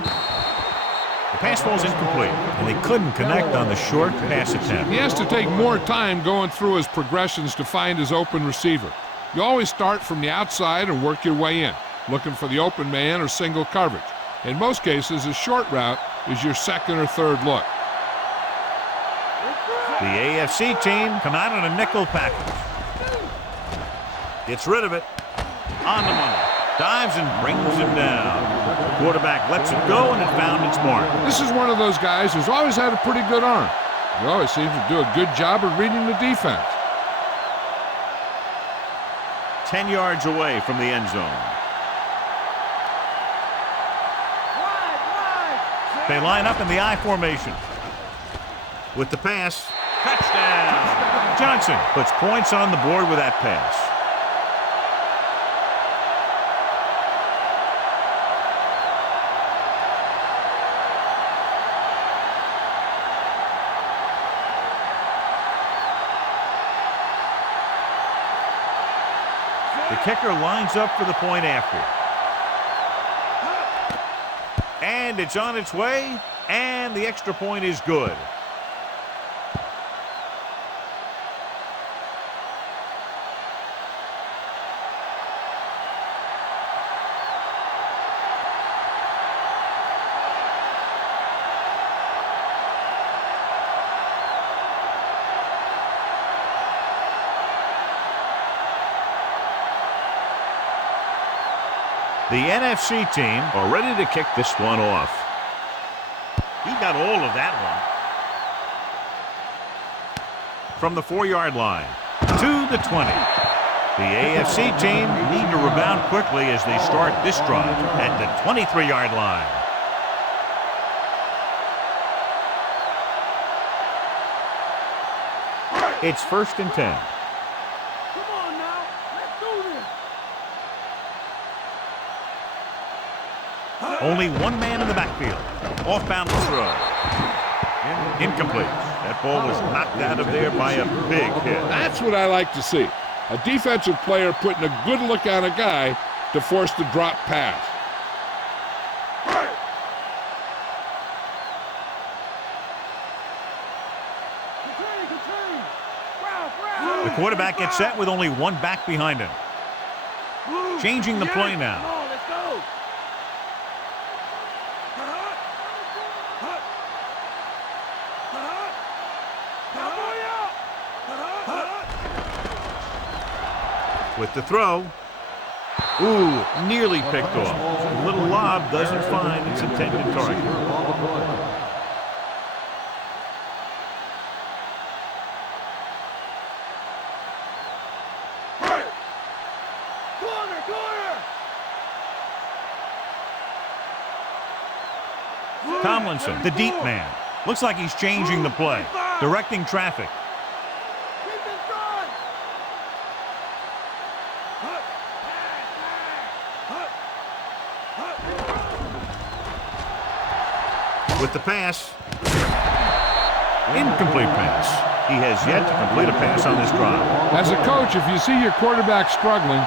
The pass ball's incomplete, and they couldn't connect on the short pass attempt. He has to take more time going through his progressions to find his open receiver. You always start from the outside and work your way in, looking for the open man or single coverage. In most cases, a short route is your second or third look. The AFC team come out in a nickel package. Gets rid of it. On the money. Dives and brings him down. The quarterback lets it go, and it found its mark. This is one of those guys who's always had a pretty good arm. He always seems to do a good job of reading the defense. 10 yards away from the end zone. They line up in the I formation. With the pass, touchdown. Johnson puts points on the board with that pass. The kicker lines up for the point after. And it's on its way, and the extra point is good. The NFC team are ready to kick this one off. He got all of that one. From the 4-yard line to the 20. The AFC team need to rebound quickly as they start this drive at the 23-yard line. It's first and 10. Only one man in the backfield. Off-balance throw. Incomplete. That ball was knocked out of there by a big hit. That's what I like to see. A defensive player putting a good look on a guy to force the drop pass. The quarterback gets set with only one back behind him. Changing the play now. With the throw. Ooh, nearly picked off. The little lob doesn't find its intended target. Tomlinson, the deep man. Looks like he's changing the play, directing traffic. With the pass. Incomplete pass. He has yet to complete a pass on this drive. As a coach, if you see your quarterback struggling,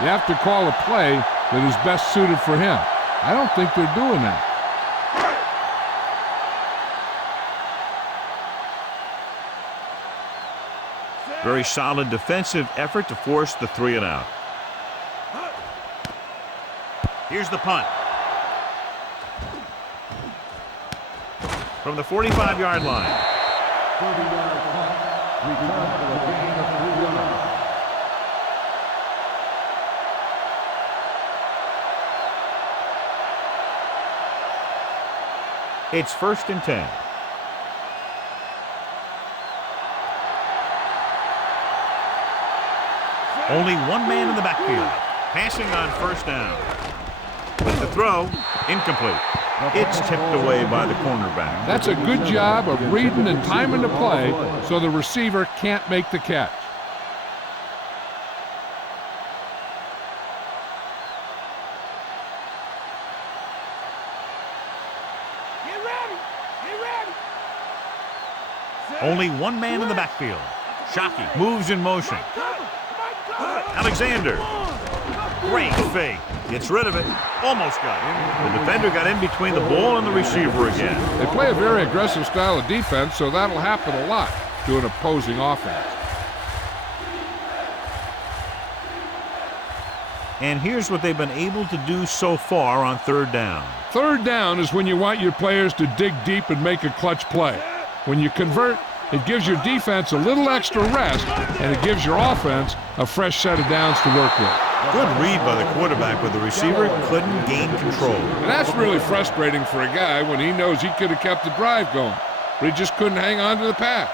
You have to call a play that is best suited for him. I don't think they're doing that. Very solid defensive effort to force the 3 and out. Here's the punt. From the 45-yard line. 30-yard punt. Return for a gain of 3 yards. It's 1st and 10. Only one man in the backfield. Passing on 1st down. With the throw, incomplete. It's tipped away by the cornerback. That's a good job of reading and timing the play so the receiver can't make the catch. Get ready. Get ready. Only one man in the backfield. Shockey moves in motion. Cover. Cover. Alexander. Great fake. Gets rid of it. Almost got it. The defender got in between the ball and the receiver again. They play a very aggressive style of defense, so that'll happen a lot to an opposing offense. And here's what they've been able to do so far on 3rd down. 3rd down is when you want your players to dig deep and make a clutch play. When you convert, it gives your defense a little extra rest, and it gives your offense a fresh set of downs to work with. Good read by the quarterback, but the receiver couldn't gain control. And that's really frustrating for a guy when he knows he could have kept the drive going, but he just couldn't hang on to the pass.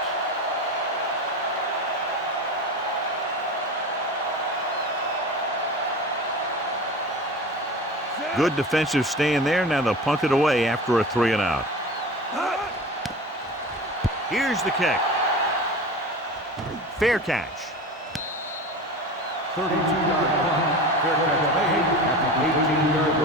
Good defensive stand there. Now they'll punt it away after a 3 and out. Here's the kick. Fair catch. 32-yard punt. Fair catch made at the 18-yard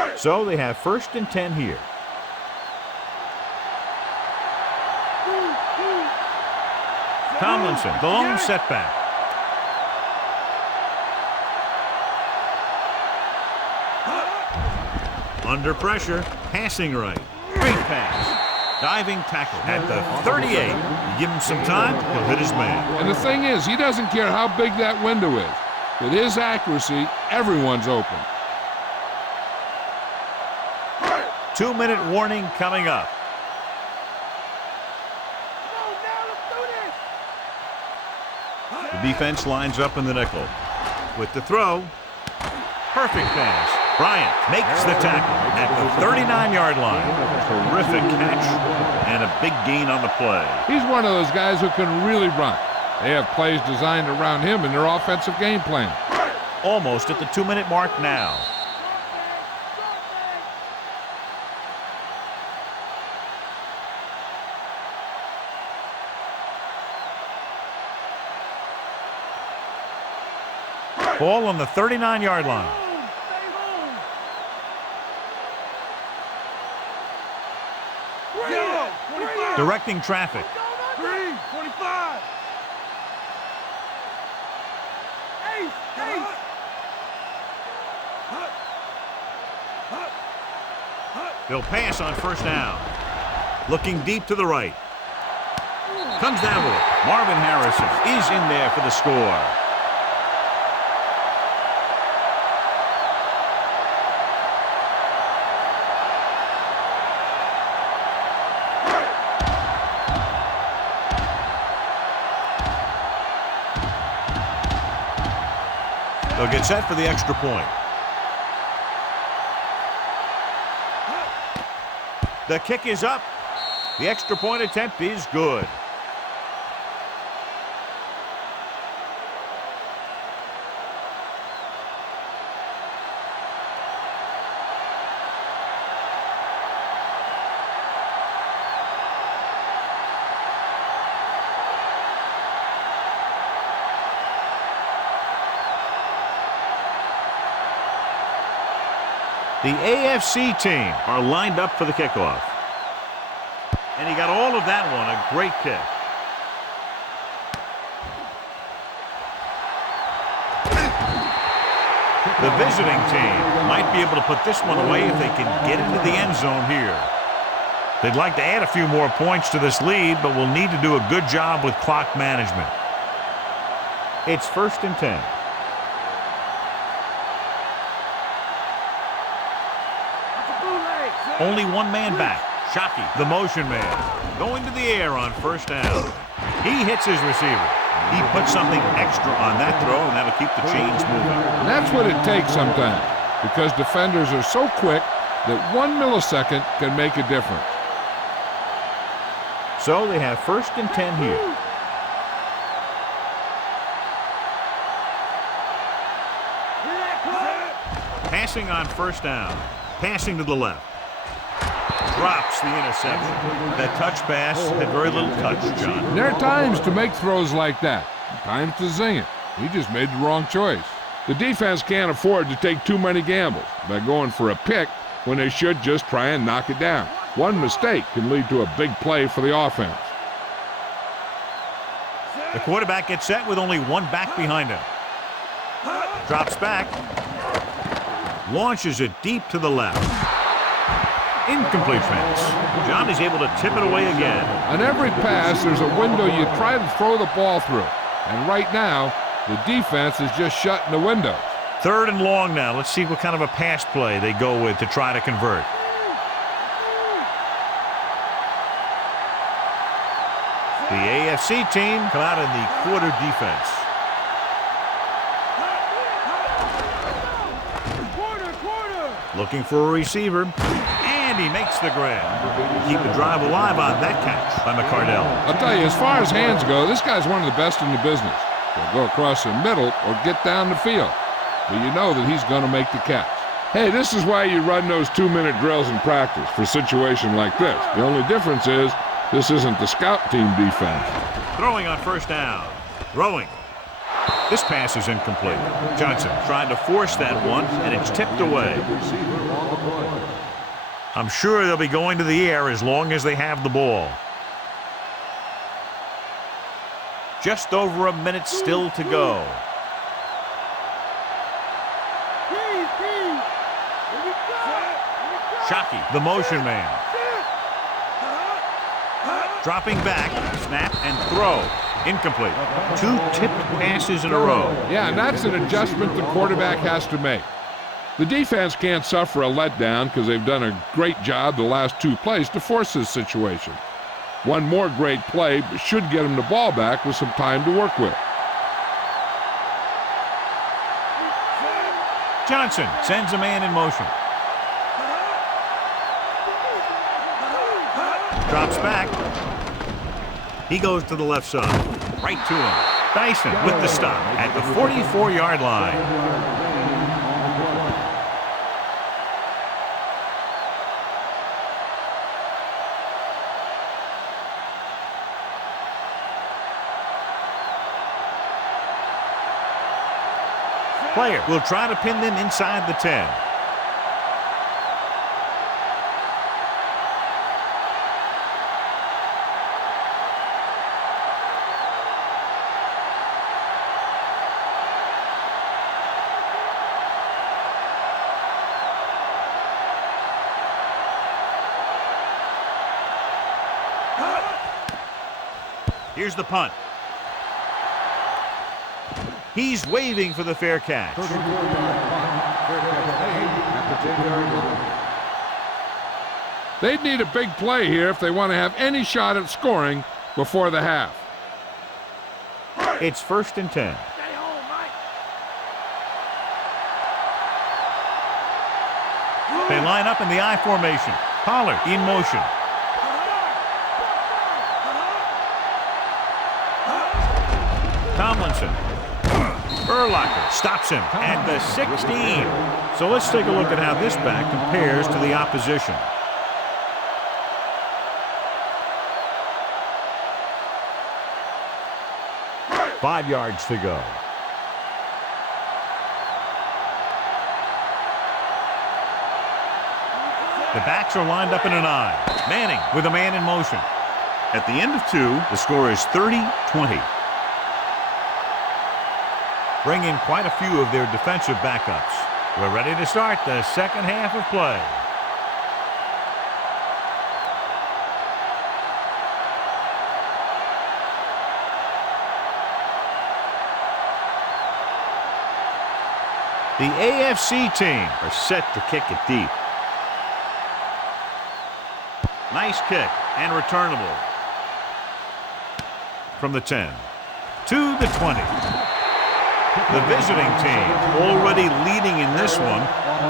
line. So they have 1st and 10 here. Tomlinson, the lone setback. Under pressure, passing right. Great pass. Diving tackle at the 38. You give him some time, he'll hit his man. And the thing is, he doesn't care how big that window is. With his accuracy, everyone's open. 2-minute warning coming up. The defense lines up in the nickel. With the throw, perfect pass. Bryant makes the tackle at the 39-yard line. Terrific catch and a big gain on the play. He's one of those guys who can really run. They have plays designed around him in their offensive game plan. Almost at the 2-minute mark now. Ball on the 39-yard line. Directing traffic. 3:25. They'll pass on 1st down. Looking deep to the right. Comes down with it. Marvin Harrison is in there for the score. They'll get set for the extra point. The kick is up. The extra point attempt is good. The AFC team are lined up for the kickoff. And he got all of that one. A great kick. The visiting team might be able to put this one away if they can get into the end zone here. They'd like to add a few more points to this lead, but will need to do a good job with clock management. It's 1st and 10. Only one man back. Shockey, the motion man, going to the air on 1st down. He hits his receiver. He puts something extra on that throw, and that'll keep the chains moving. And that's what it takes sometimes, because defenders are so quick that 1 millisecond can make a difference. So they have 1st and 10 here. Passing on 1st down. Passing to the left. Drops the interception. That touch pass had very little touch, John. And there are times to make throws like that, and times to zing it. He just made the wrong choice. The defense can't afford to take too many gambles by going for a pick when they should just try and knock it down. One mistake can lead to a big play for the offense. The quarterback gets set with only one back behind him. Drops back. Launches it deep to the left. Incomplete pass. John is able to tip it away again. On every pass, there's a window you try to throw the ball through. And right now, the defense is just shutting the windows. 3rd and long now. Let's see what kind of a pass play they go with to try to convert. The AFC team come out in the quarter defense. Looking for a receiver. And he makes the grab. Keep the drive alive on that catch by McCardell. I'll tell you, as far as hands go, this guy's one of the best in the business. He'll go across the middle or get down the field. But you know that he's going to make the catch. Hey, this is why you run those 2-minute drills in practice for a situation like this. The only difference is this isn't the scout team defense. Throwing on 1st down. Throwing. This pass is incomplete. Johnson trying to force that one, and it's tipped away. I'm sure they'll be going to the air as long as they have the ball. Just over a minute still to go. Shockey, the motion man. Dropping back, snap and throw. Incomplete. 2 tipped passes in a row. Yeah, and that's an adjustment the quarterback has to make. The defense can't suffer a letdown because they've done a great job the last 2 plays to force this situation. One more great play should get him the ball back with some time to work with. Johnson sends a man in motion. Drops back. He goes to the left side. Right to him. Dyson with the stop at the 44-yard line. Player will try to pin them inside the 10. Here's the punt. He's waving for the fair catch. They'd need a big play here if they want to have any shot at scoring before the half. It's 1st and 10. They line up in the I formation. Pollard in motion. Tomlinson. Urlacher stops him at the 16. So let's take a look at how this back compares to the opposition. Five yards to go. The backs are lined up in an I. Manning with a man in motion. At the end of 2, the score is 30-20. Bring in quite a few of their defensive backups. We're ready to start the second half of play. The AFC team are set to kick it deep. Nice kick and returnable. From the 10 to the 20. The visiting team, already leading in this one,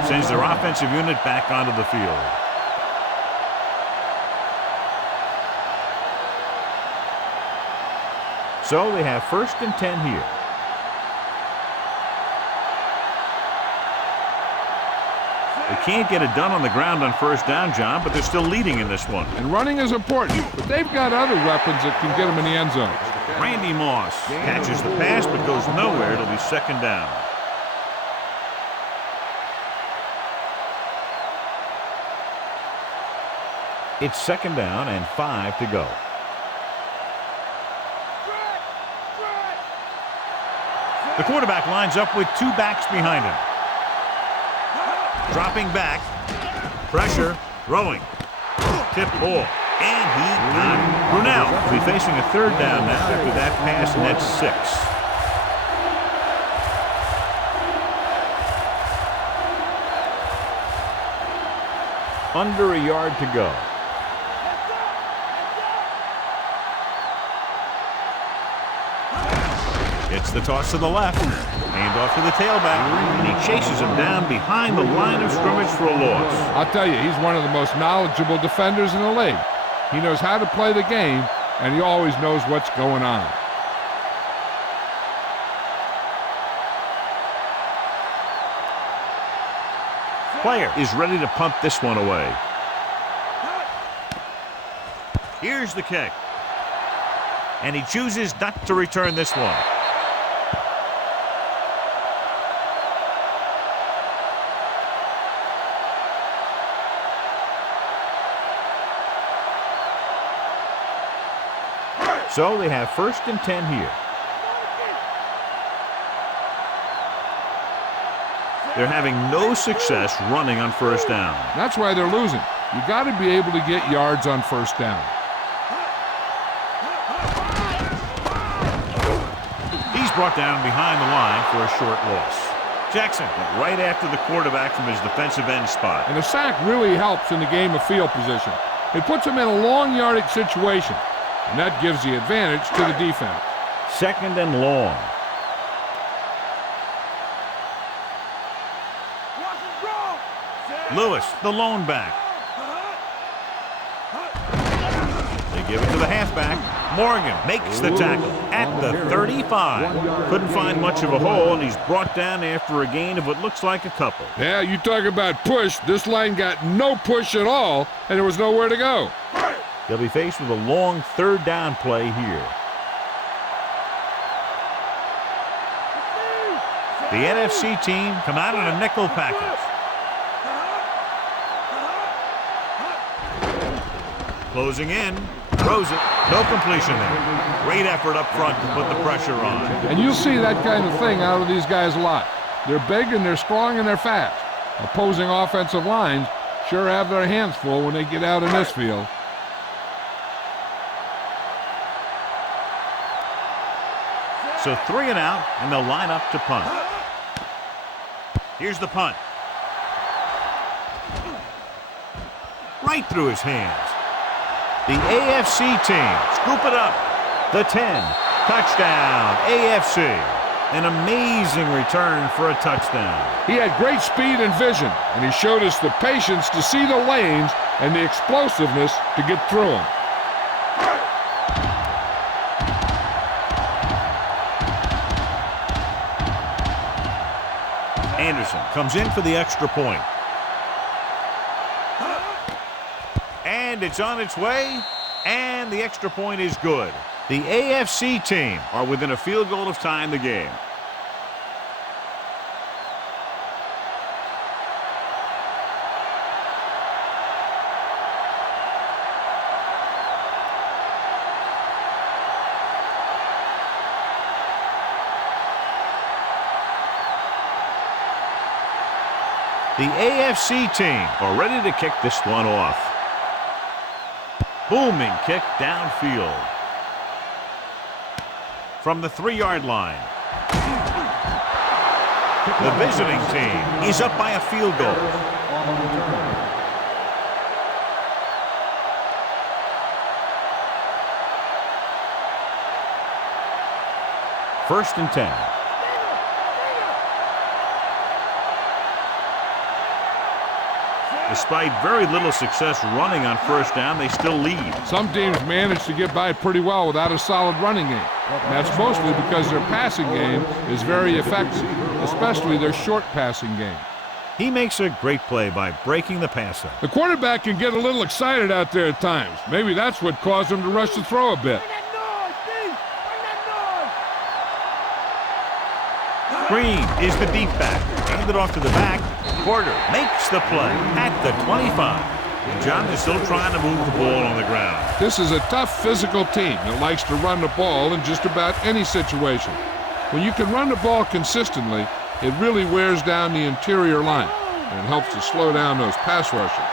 sends their offensive unit back onto the field. So they have 1st and 10 here. They can't get it done on the ground on 1st down, John, but they're still leading in this one. And running is important, but they've got other weapons that can get them in the end zone. Randy Moss catches the pass but goes nowhere. It'll be 2nd down. It's 2nd down and 5 to go. The quarterback lines up with 2 backs behind him. Dropping back. Pressure. Throwing. Tip ball. And he got it. Brunel will be facing a 3rd down now after that pass, and that's 6. Under a yard to go. It's the toss to the left. Hand off to the tailback, and he chases him down behind the line of scrimmage for a loss. I'll tell you, he's one of the most knowledgeable defenders in the league. He knows how to play the game, and he always knows what's going on. Player is ready to punt this one away. Here's the kick. And he chooses not to return this one. So they have 1st and 10 here. They're having no success running on 1st down. That's why they're losing. You got to be able to get yards on 1st down. He's brought down behind the line for a short loss. Jackson right after the quarterback from his defensive end spot. And the sack really helps in the game of field position. It puts them in a long yardage situation, and that gives the advantage to the defense. 2nd and long. Lewis, the lone back. They give it to the halfback. Morgan makes the tackle at the 35. Couldn't find much of a hole, and he's brought down after a gain of what looks like a couple. Yeah, you talk about push. This line got no push at all, and there was nowhere to go. They'll be faced with a long 3rd down play here. The NFC team come out in a nickel package. Closing in, throws it, no completion there. Great effort up front to put the pressure on. And you'll see that kind of thing out of these guys a lot. They're big and they're strong and they're fast. Opposing offensive lines sure have their hands full when they get out in this field. So 3 and out, and they'll line up to punt. Here's the punt. Right through his hands. The AFC team scoop it up. The 10. Touchdown, AFC. An amazing return for a touchdown. He had great speed and vision, and he showed us the patience to see the lanes and the explosiveness to get through them. Anderson comes in for the extra point. And it's on its way, and the extra point is good. The AFC team are within a field goal of tying the game. The AFC team are ready to kick this one off. Booming kick downfield. From the 3-yard line. The visiting team is up by a field goal. First and 10. Despite very little success running on first down, they still lead. Some teams manage to get by pretty well without a solid running game. And that's mostly because their passing game is very effective, especially their short passing game. He makes a great play by breaking the passer. The quarterback can get a little excited out there at times. Maybe that's what caused him to rush the throw a bit. Green is the deep back. Handed off to the back. Porter makes the play at the 25. And John is still trying to move the ball on the ground. This is a tough physical team that likes to run the ball in just about any situation. When you can run the ball consistently, it really wears down the interior line, and it helps to slow down those pass rushers.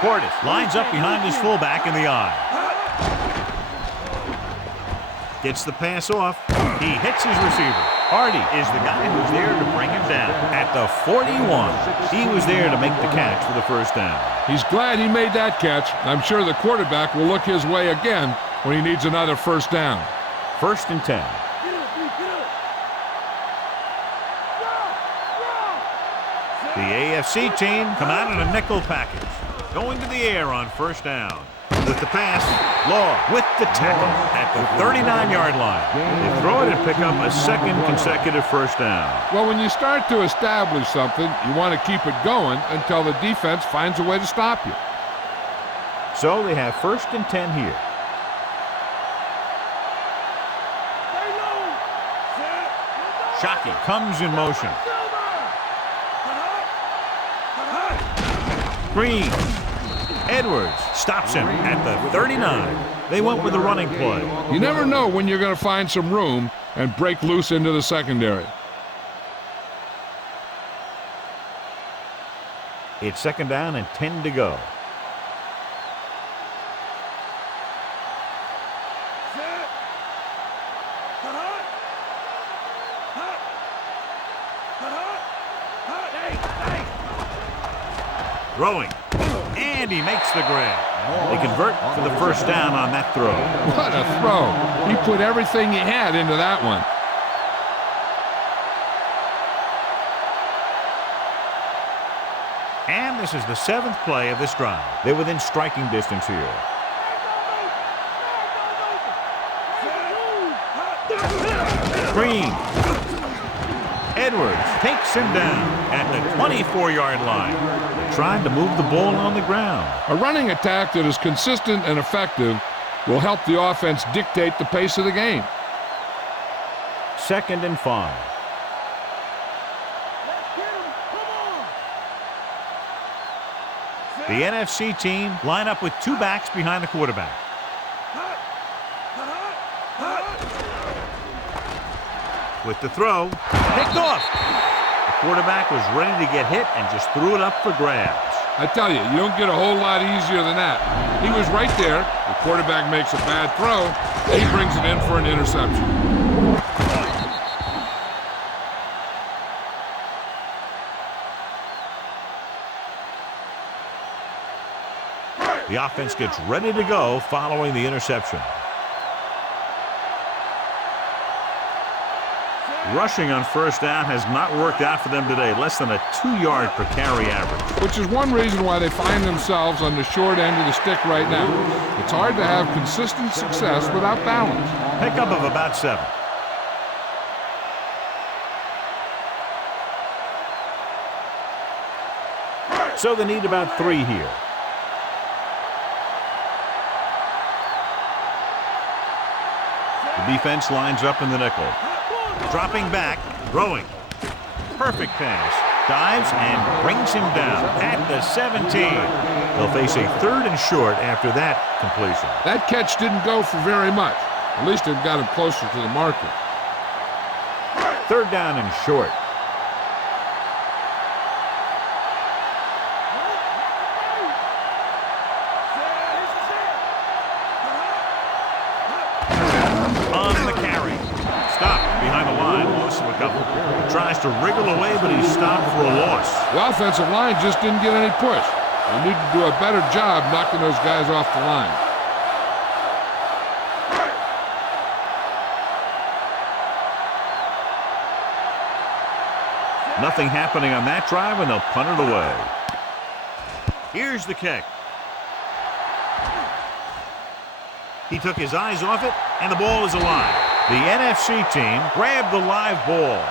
Portis lines up behind his fullback in the eye. Gets the pass off. He hits his receiver. Hardy is the guy who's there to bring him down. At the 41, he was there to make the catch for the first down. He's glad he made that catch. I'm sure the quarterback will look his way again when he needs another first down. First and 10. The AFC team come out in a nickel package. Going to the air on first down. With the pass, Law with the tackle at the 39-yard line. They throw it and pick up a second consecutive first down. Well, when you start to establish something, you want to keep it going until the defense finds a way to stop you. So they have first and 10 here. Shockey comes in motion. Green. Edwards stops him at the 39. They went with the running play. You never know when you're going to find some room and break loose into the secondary. It's second down and 10 to go. Throwing. And he makes the grab. They convert for the first down on that throw. What a throw. He put everything he had into that one. And this is the 7th play of this drive. They're within striking distance here. Green. Edwards takes him down at the 24-yard line. They're trying to move the ball on the ground. A running attack that is consistent and effective will help the offense dictate the pace of the game. Second and 5. The NFC team line up with 2 backs behind the quarterback. With the throw, picked off. The quarterback was ready to get hit and just threw it up for grabs. I tell you, you don't get a whole lot easier than that. He was right there. The quarterback makes a bad throw. He brings it in for an interception. The offense gets ready to go following the interception. Rushing on first down has not worked out for them today. Less than a 2-yard per carry average. Which is one reason why they find themselves on the short end of the stick right now. It's hard to have consistent success without balance. Pickup of about 7. So they need about 3 here. The defense lines up in the nickel. Dropping back, throwing. Perfect pass. Dives and brings him down at the 17. They'll face a 3rd and short after that completion. That catch didn't go for very much. At least it got him closer to the marker. 3rd down and short. stopped behind the line, loss of a couple. He tries to wriggle away, but he's stopped for a loss. The offensive line just didn't get any push. They need to do a better job knocking those guys off the line. Nothing happening on that drive, and they'll punt it away. Here's the kick. He took his eyes off it, and the ball is alive. The NFC team grabbed the live ball.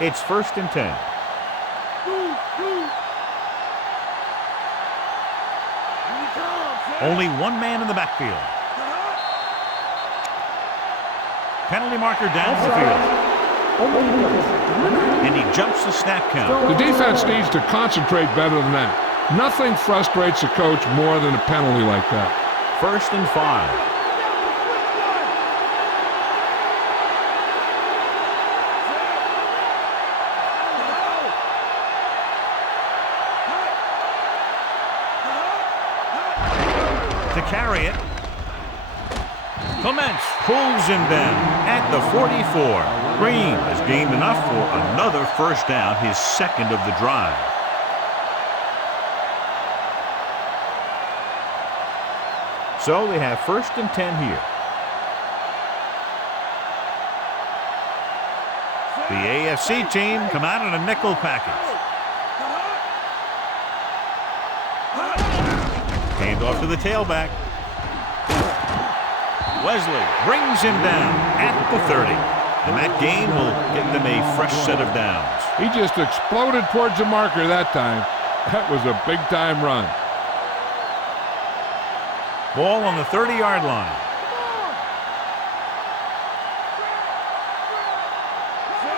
It's 1st and 10. Only one man in the backfield. Penalty marker down the field. And he jumps the snap count. The defense needs to concentrate better than that. Nothing frustrates a coach more than a penalty like that. 1st and 5. To carry it. Clements pulls him down at the 44. Green has gained enough for another first down, his second of the drive. So they have 1st and 10 here. The AFC team come out in a nickel package. Hand off to the tailback. Wesley brings him down at the 30. And that gain will get them a fresh set of downs. He just exploded towards the marker that time. That was a big-time run. Ball on the 30-yard line.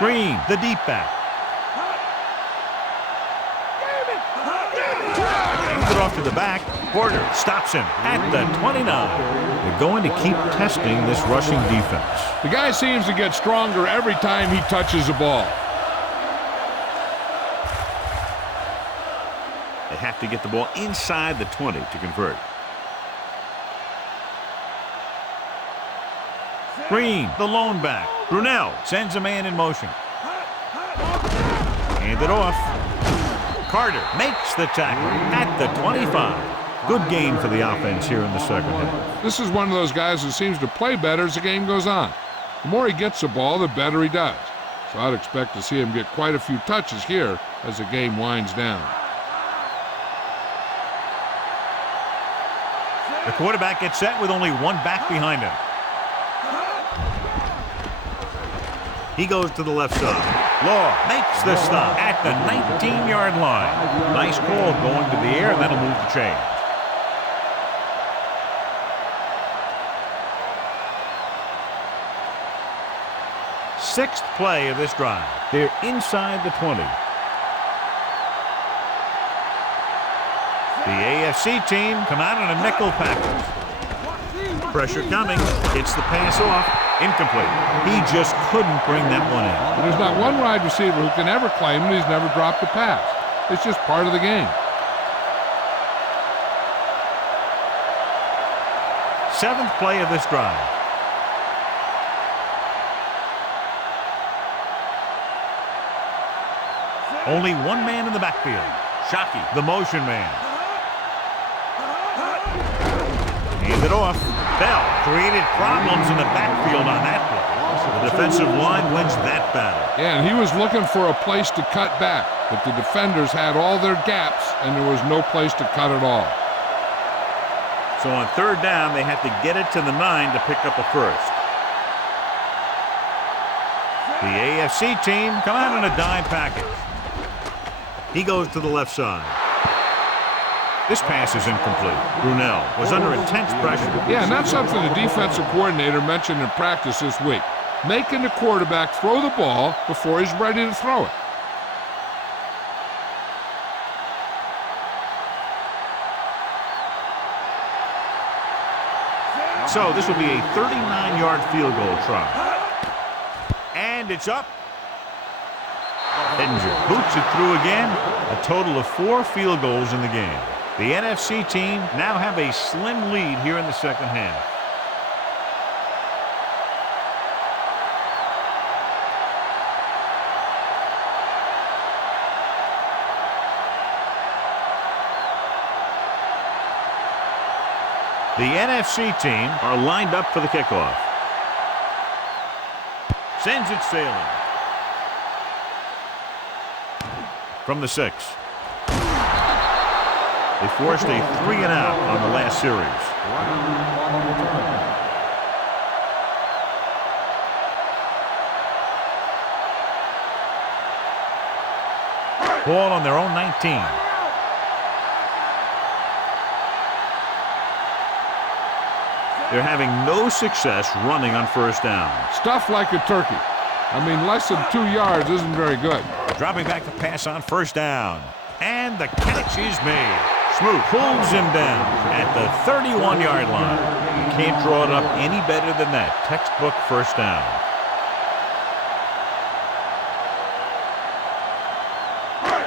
Green, the deep back. Hands it off to the back. Porter stops him at the 29. They're going to keep testing this rushing defense. The guy seems to get stronger every time he touches the ball. They have to get the ball inside the 20 to convert. Green, the lone back. Brunell sends a man in motion. Hand it off. Carter makes the tackle at the 25. Good gain for the offense here in the second half. This is one of those guys that seems to play better as the game goes on. The more he gets the ball, the better he does. So I'd expect to see him get quite a few touches here as the game winds down. The quarterback gets set with only one back behind him. He goes to the left side. Law makes the stop at the 19-yard line. Nice call going to the air, and that'll move the chain. Sixth play of this drive. They're inside the 20. The AFC team come out in a nickel package. Pressure coming. Hits the pass off. Incomplete. He just couldn't bring that one in. There's not one wide receiver who can ever claim that he's never dropped a pass. It's just part of the game. Seventh play of this drive. Only one man in the backfield. Shockey, the motion man. Hand it off. Bell created problems in the backfield on that play. The defensive line wins that battle. Yeah, and he was looking for a place to cut back, but the defenders had all their gaps, and there was no place to cut at all. So on third down, they had to get it to the 9 to pick up a first. The AFC team come out in a dime package. He goes to the left side. This pass is incomplete. Brunell was under intense pressure. Yeah, and that's something the defensive coordinator mentioned in practice this week. Making the quarterback throw the ball before he's ready to throw it. So this will be a 39-yard field goal try. And it's up. Edinger boots it through again. A total of 4 field goals in the game. The NFC team now have a slim lead here in the second half. The NFC team are lined up for the kickoff. Sends it sailing. From the 6. They forced a 3-and-out on the last series. Ball on their own 19. They're having no success running on first down. Stuff like a turkey. I mean, less than 2 yards isn't very good. Dropping back to pass on first down. And the catch is made. Smoot pulls him down at the 31-yard line. You can't draw it up any better than that. Textbook first down.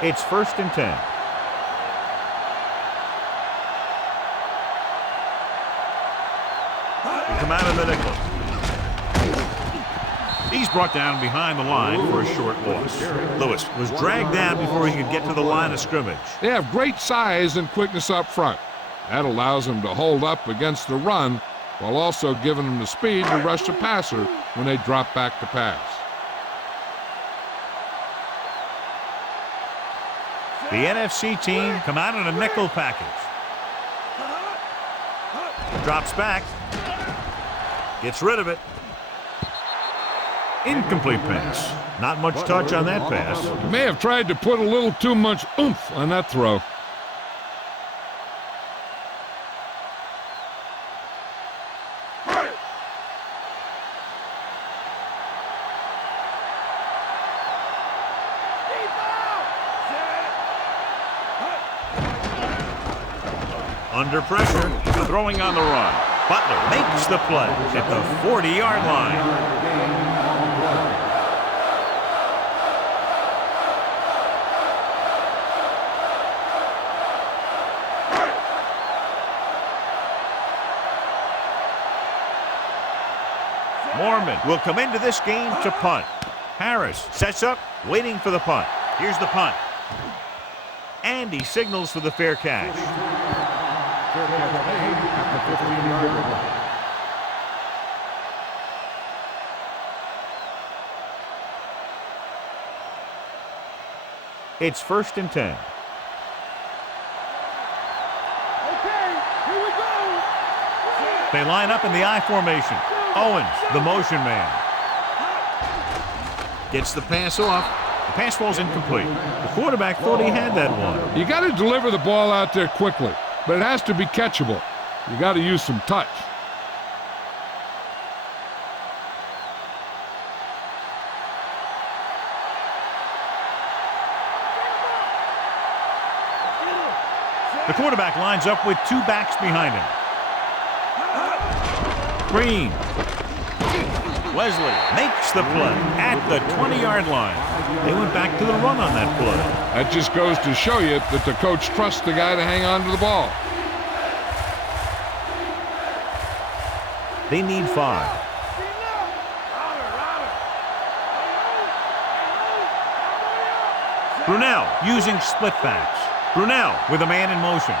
It's 1st and 10. Come out of the nickel. He's brought down behind the line for a short loss. Lewis was dragged down before he could get to the line of scrimmage. They have great size and quickness up front. That allows them to hold up against the run while also giving them the speed to rush the passer when they drop back to pass. The NFC team come out in a nickel package. Drops back. Gets rid of it. Incomplete pass. Not much touch on that pass. He may have tried to put a little too much oomph on that throw. Under pressure, throwing on the run. Butler makes the play at the 40-yard line. Mormon will come into this game to punt. Harris sets up, waiting for the punt. Here's the punt. And he signals for the fair catch. It's 1st and 10. Okay, here we go. They line up in the I formation. Owens, the motion man. Gets the pass off. The pass falls incomplete. The quarterback thought he had that one. You got to deliver the ball out there quickly, but it has to be catchable. You got to use some touch. The quarterback lines up with 2 backs behind him. Green. Wesley makes the play at the 20-yard line. They went back to the run on that play. That just goes to show you that the coach trusts the guy to hang on to the ball. They need 5. Brunell using split backs. Brunell with a man in motion.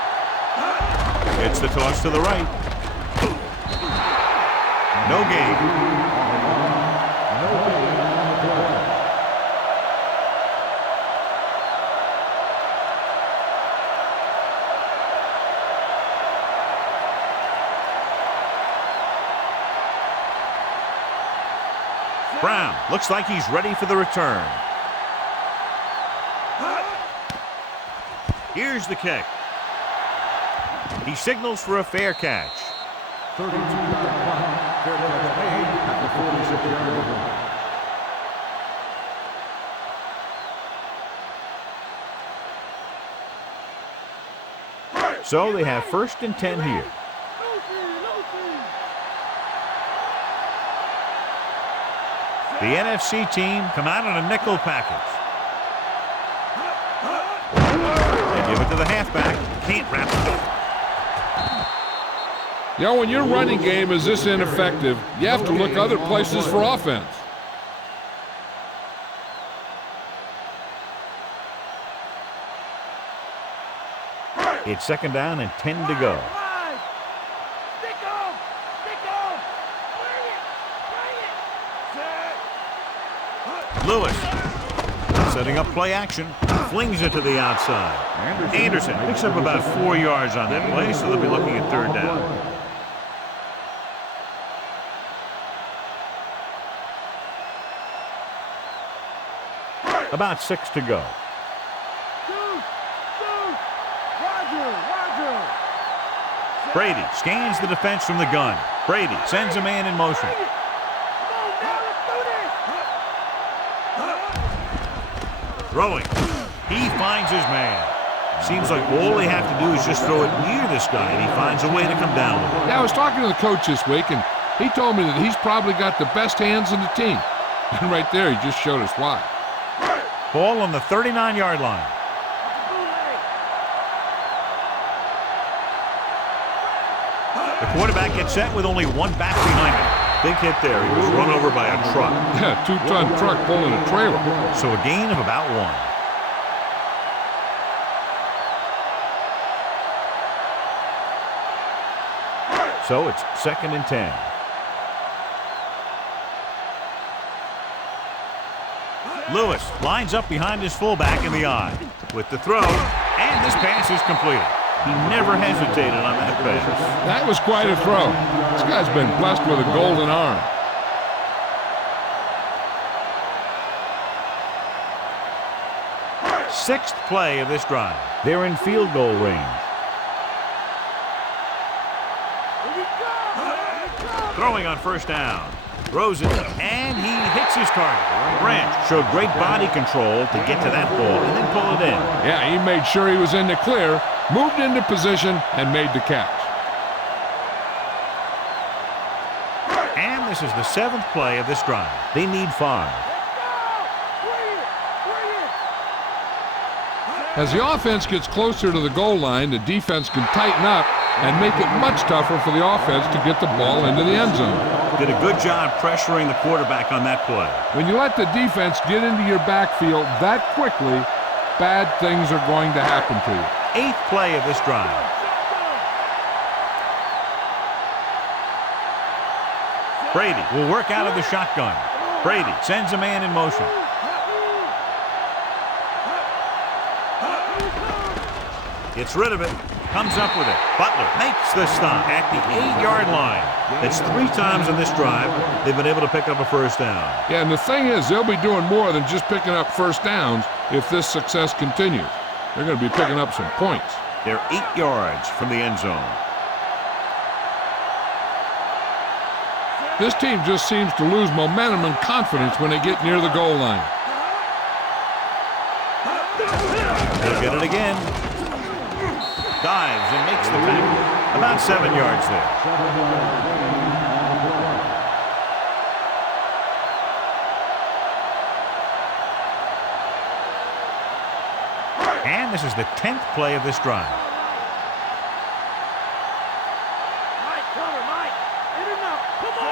Gets the toss to the right. No gain. Brown looks like he's ready for the return. Here's the kick. He signals for a fair catch. 32-yard punt. Fair catch made at the 46-yard line. So they have 1st and 10 here. The NFC team come out in a nickel package. to the halfback. Can't wrap it up. You know, when your running game is this ineffective, you have to look other places for offense. It's second down and 10 to go. Lewis setting up play action, flings it to the outside. Anderson picks up about 4 yards on that play, so they'll be looking at third down. About 6 to go. Brady scans the defense from the gun. Brady sends a man in motion. Throwing. He finds his man. Seems like all they have to do is just throw it near this guy, and he finds a way to come down with it. Yeah, I was talking to the coach this week, and he told me that he's probably got the best hands in the team. And right there, he just showed us why. Ball on the 39-yard line. The quarterback gets set with only one back behind him. Big hit there. He was run over by a truck. Yeah, 2-ton truck pulling a trailer. So a gain of about 1. So it's second and 10. Lewis lines up behind his fullback in the eye. With the throw, and this pass is completed. He never hesitated on that pass. That was quite a throw. This guy's been blessed with a golden arm. Sixth play of this drive. They're in field goal range. Throwing on first down. Throws it, and he hits his target. Branch showed great body control to get to that ball and then pull it in. Yeah, he made sure he was in the clear, moved into position, and made the catch. And this is the 7th play of this drive. They need 5. As the offense gets closer to the goal line, the defense can tighten up and make it much tougher for the offense to get the ball into the end zone. Did a good job pressuring the quarterback on that play. When you let the defense get into your backfield that quickly, bad things are going to happen to you. 8th play of this drive. Brady will work out of the shotgun. Brady sends a man in motion. Gets rid of it. Comes up with it. Butler makes the stop at the 8-yard line. That's 3 times in this drive they've been able to pick up a first down. Yeah, and the thing is, they'll be doing more than just picking up first downs if this success continues. They're going to be picking up some points. They're 8 yards from the end zone. This team just seems to lose momentum and confidence when they get near the goal line. They'll get it again. Dives and makes the tackle. About 7 yards there. And this is the 10th play of this drive.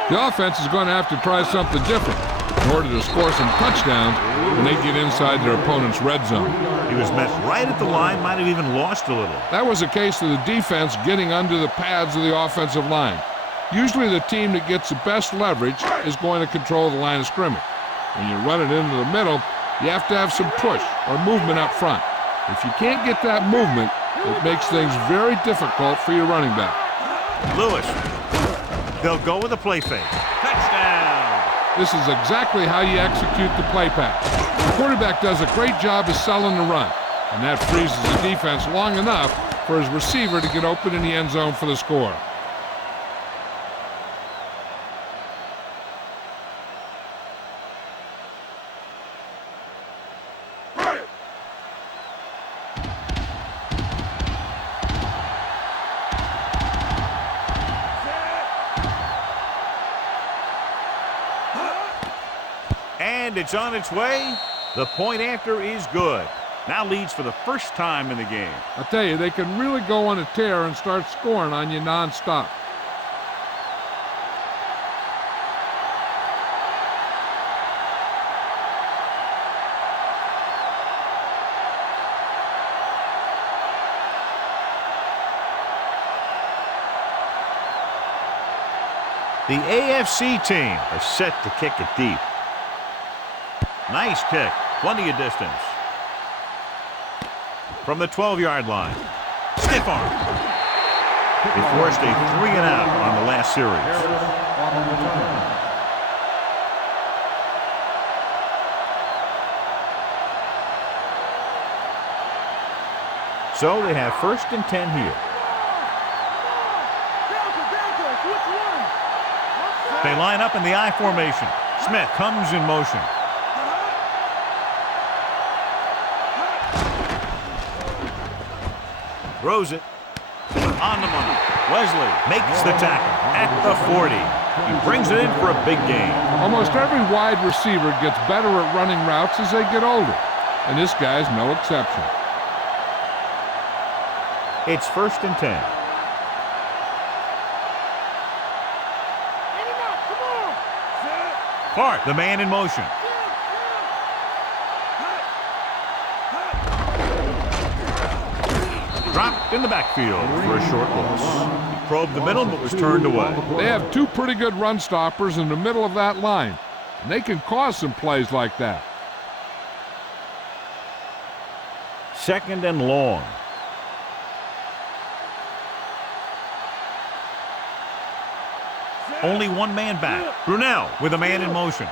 The offense is going to have to try something different in order to score some touchdowns when they get inside their opponent's red zone. He was met right at the line, might have even lost a little. That was a case of the defense getting under the pads of the offensive line. Usually the team that gets the best leverage is going to control the line of scrimmage. When you run it into the middle, you have to have some push or movement up front. If you can't get that movement, it makes things very difficult for your running back. Lewis. They'll go with a play fake. Touchdown! This is exactly how you execute the play pass. The quarterback does a great job of selling the run, and that freezes the defense long enough for his receiver to get open in the end zone for the score. And it's on its way. The point after is good. Now leads for the first time in the game. I tell you, they can really go on a tear and start scoring on you nonstop. The AFC team are set to kick it deep. Nice kick. Plenty of distance. From the 12-yard line. Stiff arm. They forced a 3-and-out on the last series. So they have 1st and 10 here. They line up in the I formation. Smith comes in motion. Throws it. On the money. Wesley makes the tackle at the 40. He brings it in for a big gain. Almost every wide receiver gets better at running routes as they get older, and this guy's no exception. It's 1st and 10. Clark, the man in motion. Dropped in the backfield for a short loss. He probed the middle but was turned away. They have two pretty good run stoppers in the middle of that line, and they can cause some plays like that. 2nd and long. Only one man back. Brunell with a man in motion.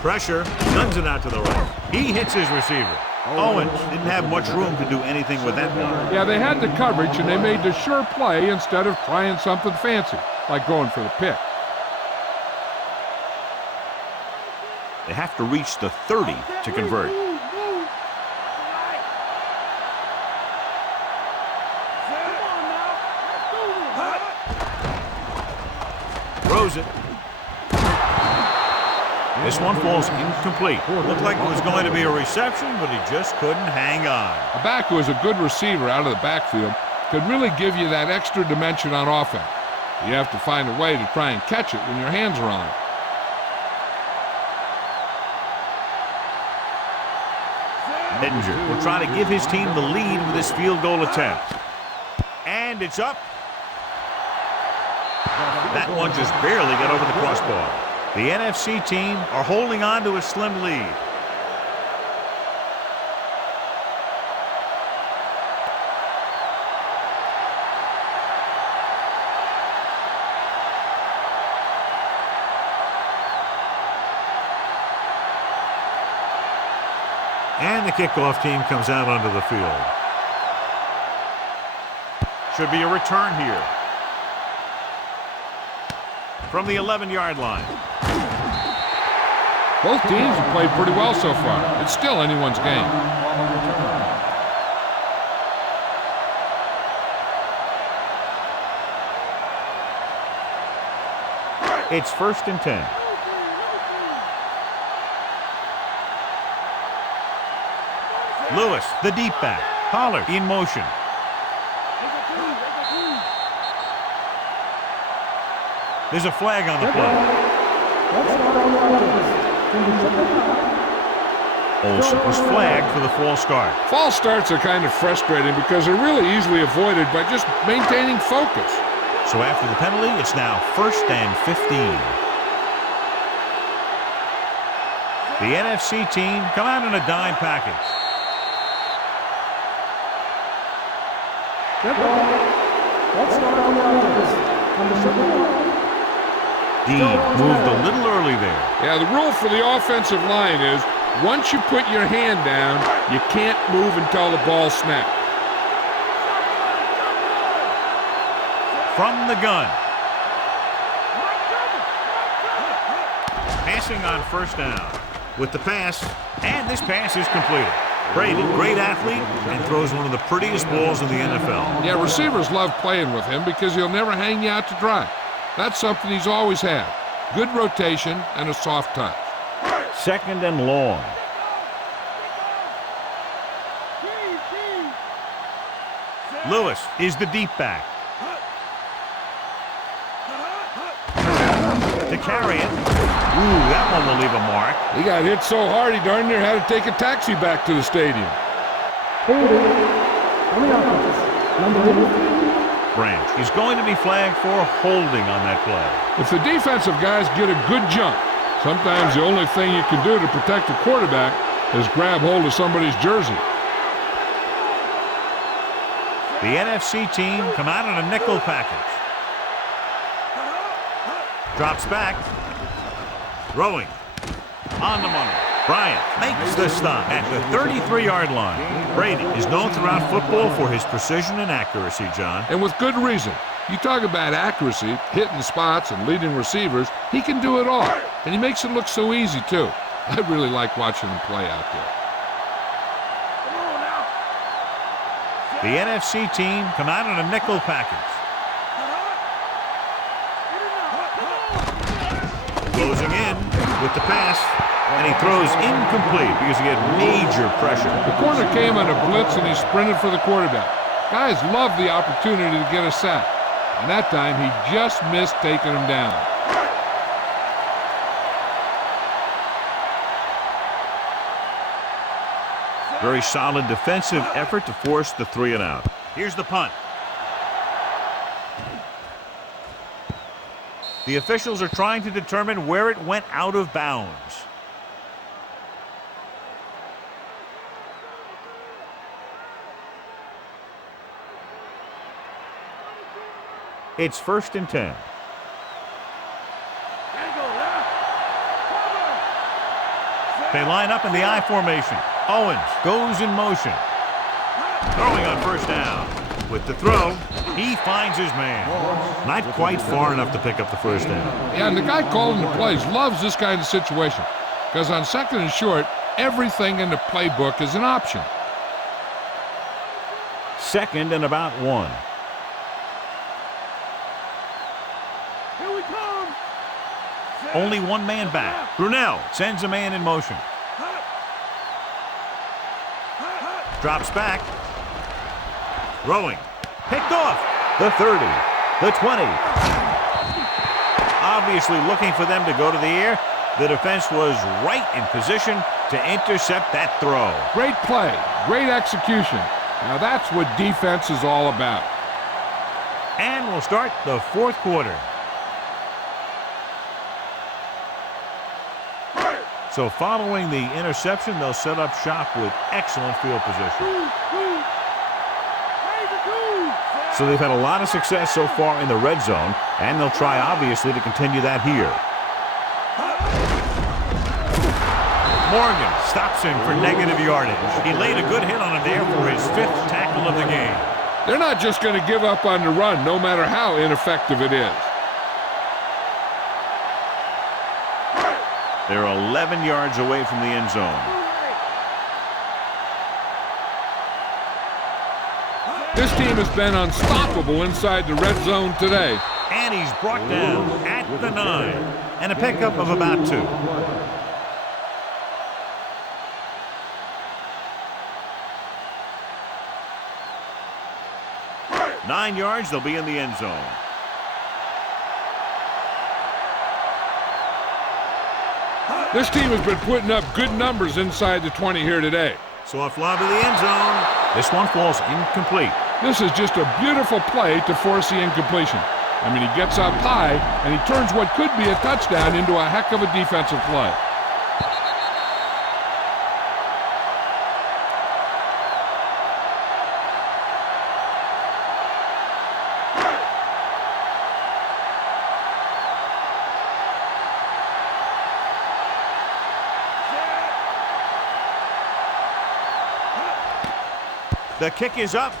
Pressure, guns it out to the right. He hits his receiver. Owens didn't have much room to do anything with that one. Yeah, they had the coverage, and they made the sure play instead of trying something fancy, like going for the pick. They have to reach the 30 to convert. Throws it. This one falls incomplete. Looked like it was going to be a reception, but he just couldn't hang on. A back who is a good receiver out of the backfield could really give you that extra dimension on offense. You have to find a way to try and catch it when your hands are on it. Ettinger will try to give his team the lead with this field goal attempt. And it's up. That one just barely got over the crossbar. The NFC team are holding on to a slim lead. And the kickoff team comes out onto the field. Should be a return here. From the 11-yard line. Both teams have played pretty well so far. It's still anyone's game. It's 1st and 10. Lewis, the deep back. Pollard in motion. There's a flag on the play. Olsen was flagged for the false start. False starts are kind of frustrating because they're really easily avoided by just maintaining focus. So after the penalty, it's now 1st and 15. The NFC team come out in a dime package. Dean moved a little early there. Yeah, the rule for the offensive line is once you put your hand down, you can't move until the ball snaps. From the gun. Passing on 1st down. With the pass, and this pass is completed. Brady, great athlete, and throws one of the prettiest balls in the NFL. Yeah, receivers love playing with him because he'll never hang you out to dry. That's something he's always had. Good rotation and a soft touch. Second and long. Lewis is the deep back. To carry it. Ooh, that one will leave a mark. He got hit so hard he darn near had to take a taxi back to the stadium. Branch. He's going to be flagged for holding on that play. If the defensive guys get a good jump, sometimes the only thing you can do to protect the quarterback is grab hold of somebody's jersey. The NFC team come out in a nickel package. Drops back. Throwing. On the money. Bryant makes the stop at the 33-yard line. Brady is known throughout football for his precision and accuracy, John. And with good reason. You talk about accuracy, hitting spots, and leading receivers, he can do it all. And he makes it look so easy, too. I really like watching him play out there. The NFC team come out in a nickel package. Closing in with the pass, and he throws incomplete because he had major pressure. The corner came on a blitz, and he sprinted for the quarterback. Guys love the opportunity to get a sack. And that time, he just missed taking him down. Very solid defensive effort to force the 3-and-out. Here's the punt. The officials are trying to determine where it went out of bounds. It's 1st and 10. They line up in the I formation. Owens goes in motion. Throwing on 1st down. With the throw, he finds his man. Not quite far enough to pick up the 1st down. Yeah, and the guy calling the plays loves this kind of situation. Because on 2nd and short, everything in the playbook is an option. 2nd and about 1. Here we come. Only one man back. Brunell sends a man in motion. Drops back. Throwing. Picked off. The 30. The 20. Obviously looking for them to go to the air. The defense was right in position to intercept that throw. Great play. Great execution. Now that's what defense is all about. And we'll start the 4th quarter. So following the interception, they'll set up shop with excellent field position. So they've had a lot of success so far in the red zone, and they'll try, obviously, to continue that here. Morgan stops him for negative yardage. He laid a good hit on him there for his 5th tackle of the game. They're not just going to give up on the run, no matter how ineffective it is. They're 11 yards away from the end zone. This team has been unstoppable inside the red zone today. And he's brought down at the 9. And a pickup of about 2. Nine yards, they'll be in the end zone. This team has been putting up good numbers inside the 20 here today. Soft lob to the end zone. This one falls incomplete. This is just a beautiful play to force the incompletion. I mean, he gets up high, and he turns what could be a touchdown into a heck of a defensive play. The kick is up.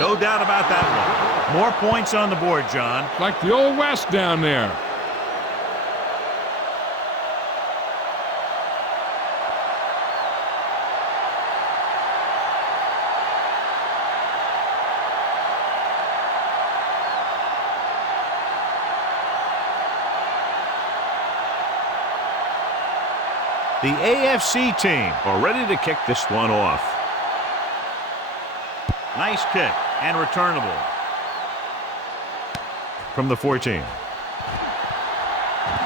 No doubt about that one. More points on the board, John. Like the old West down there. The AFC team are ready to kick this one off. Nice kick and returnable. From the 14.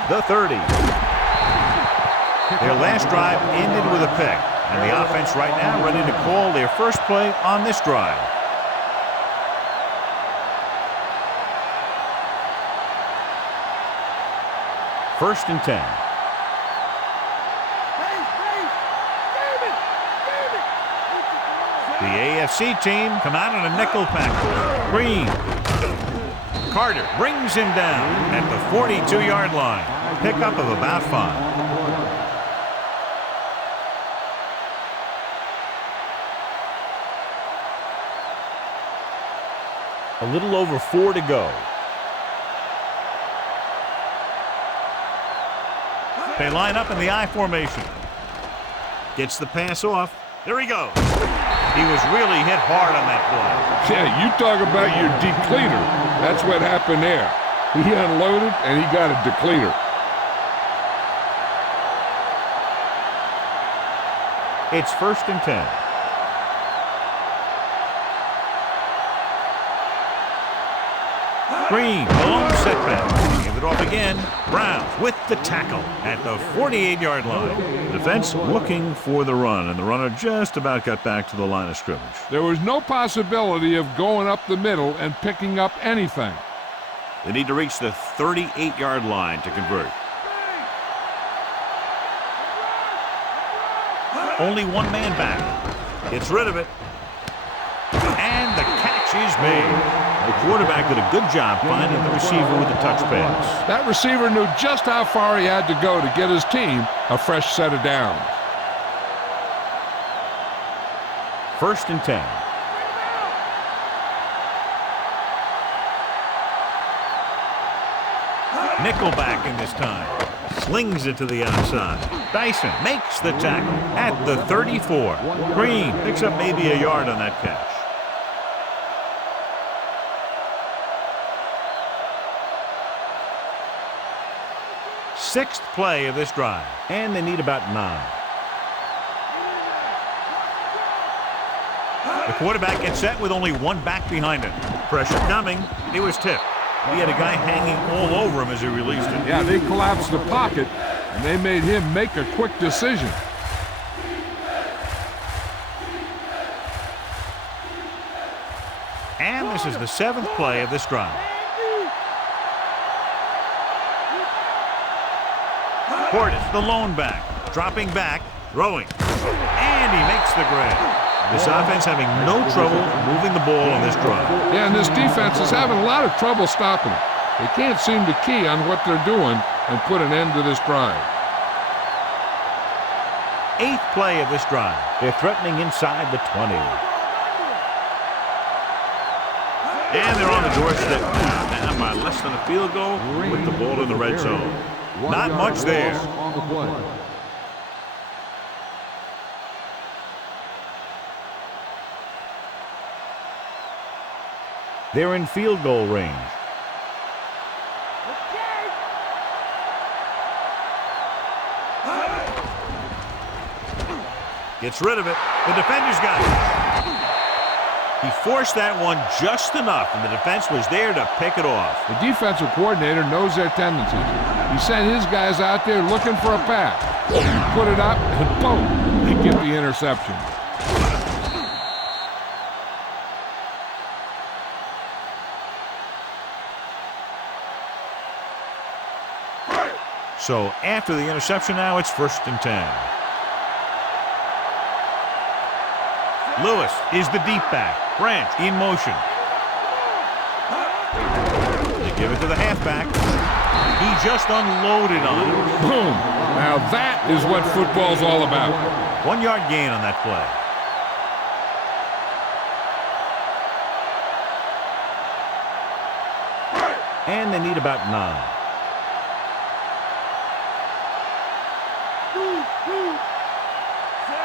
The 30. Their last drive ended with a pick, and the offense right now ready to call their first play on this drive. First and 10. The AFC team come out in a nickel package. Green. Carter brings him down at the 42-yard line. Pickup of about 5. A little over 4 to go. They line up in the I formation. Gets the pass off. There he goes. He was really hit hard on that play. Yeah, you talk about your depleter. That's what happened there. He unloaded and he got a depleter. It's first and 10. Green, long setback. Give it off again. Browns with the tackle at the 48-yard line. Defense looking for the run, and the runner just about got back to the line of scrimmage. There was no possibility of going up the middle and picking up anything. They need to reach the 38-yard line to convert. Only one man back. Gets rid of it. And the catch is made. The quarterback did a good job finding the receiver with the touch pass. That receiver knew just how far he had to go to get his team a fresh set of downs. First and 10. Nickelback in this time. Slings it to the outside. Dyson makes the tackle at the 34. Green picks up maybe a yard on that catch. Sixth play of this drive, and they need about 9. The quarterback gets set with only one back behind him. Pressure coming. It was tipped. He had a guy hanging all over him as he released it. Yeah, they collapsed the pocket, and they made him make a quick decision. And this is the 7th play of this drive. Portis, the lone back, dropping back, throwing, and he makes the grab. This offense having no trouble moving the ball on this drive. Yeah, and this defense is having a lot of trouble stopping it. They can't seem to key on what they're doing and put an end to this drive. 8th play of this drive. They're threatening inside the 20. And they're on the doorstep now. Down by less than a field goal with the ball in the red zone. Not much there. They're in field goal range. Gets rid of it. The defender's got it. He forced that one just enough, and the defense was there to pick it off. The defensive coordinator knows their tendencies. He sent his guys out there looking for a pass. Put it up, and boom, they get the interception. So after the interception now, it's first and 10. Lewis is the deep back. Branch in motion. They give it to the halfback. He just unloaded on him. Boom. Now that is what football's all about. 1 yard gain on that play. And they need about 9.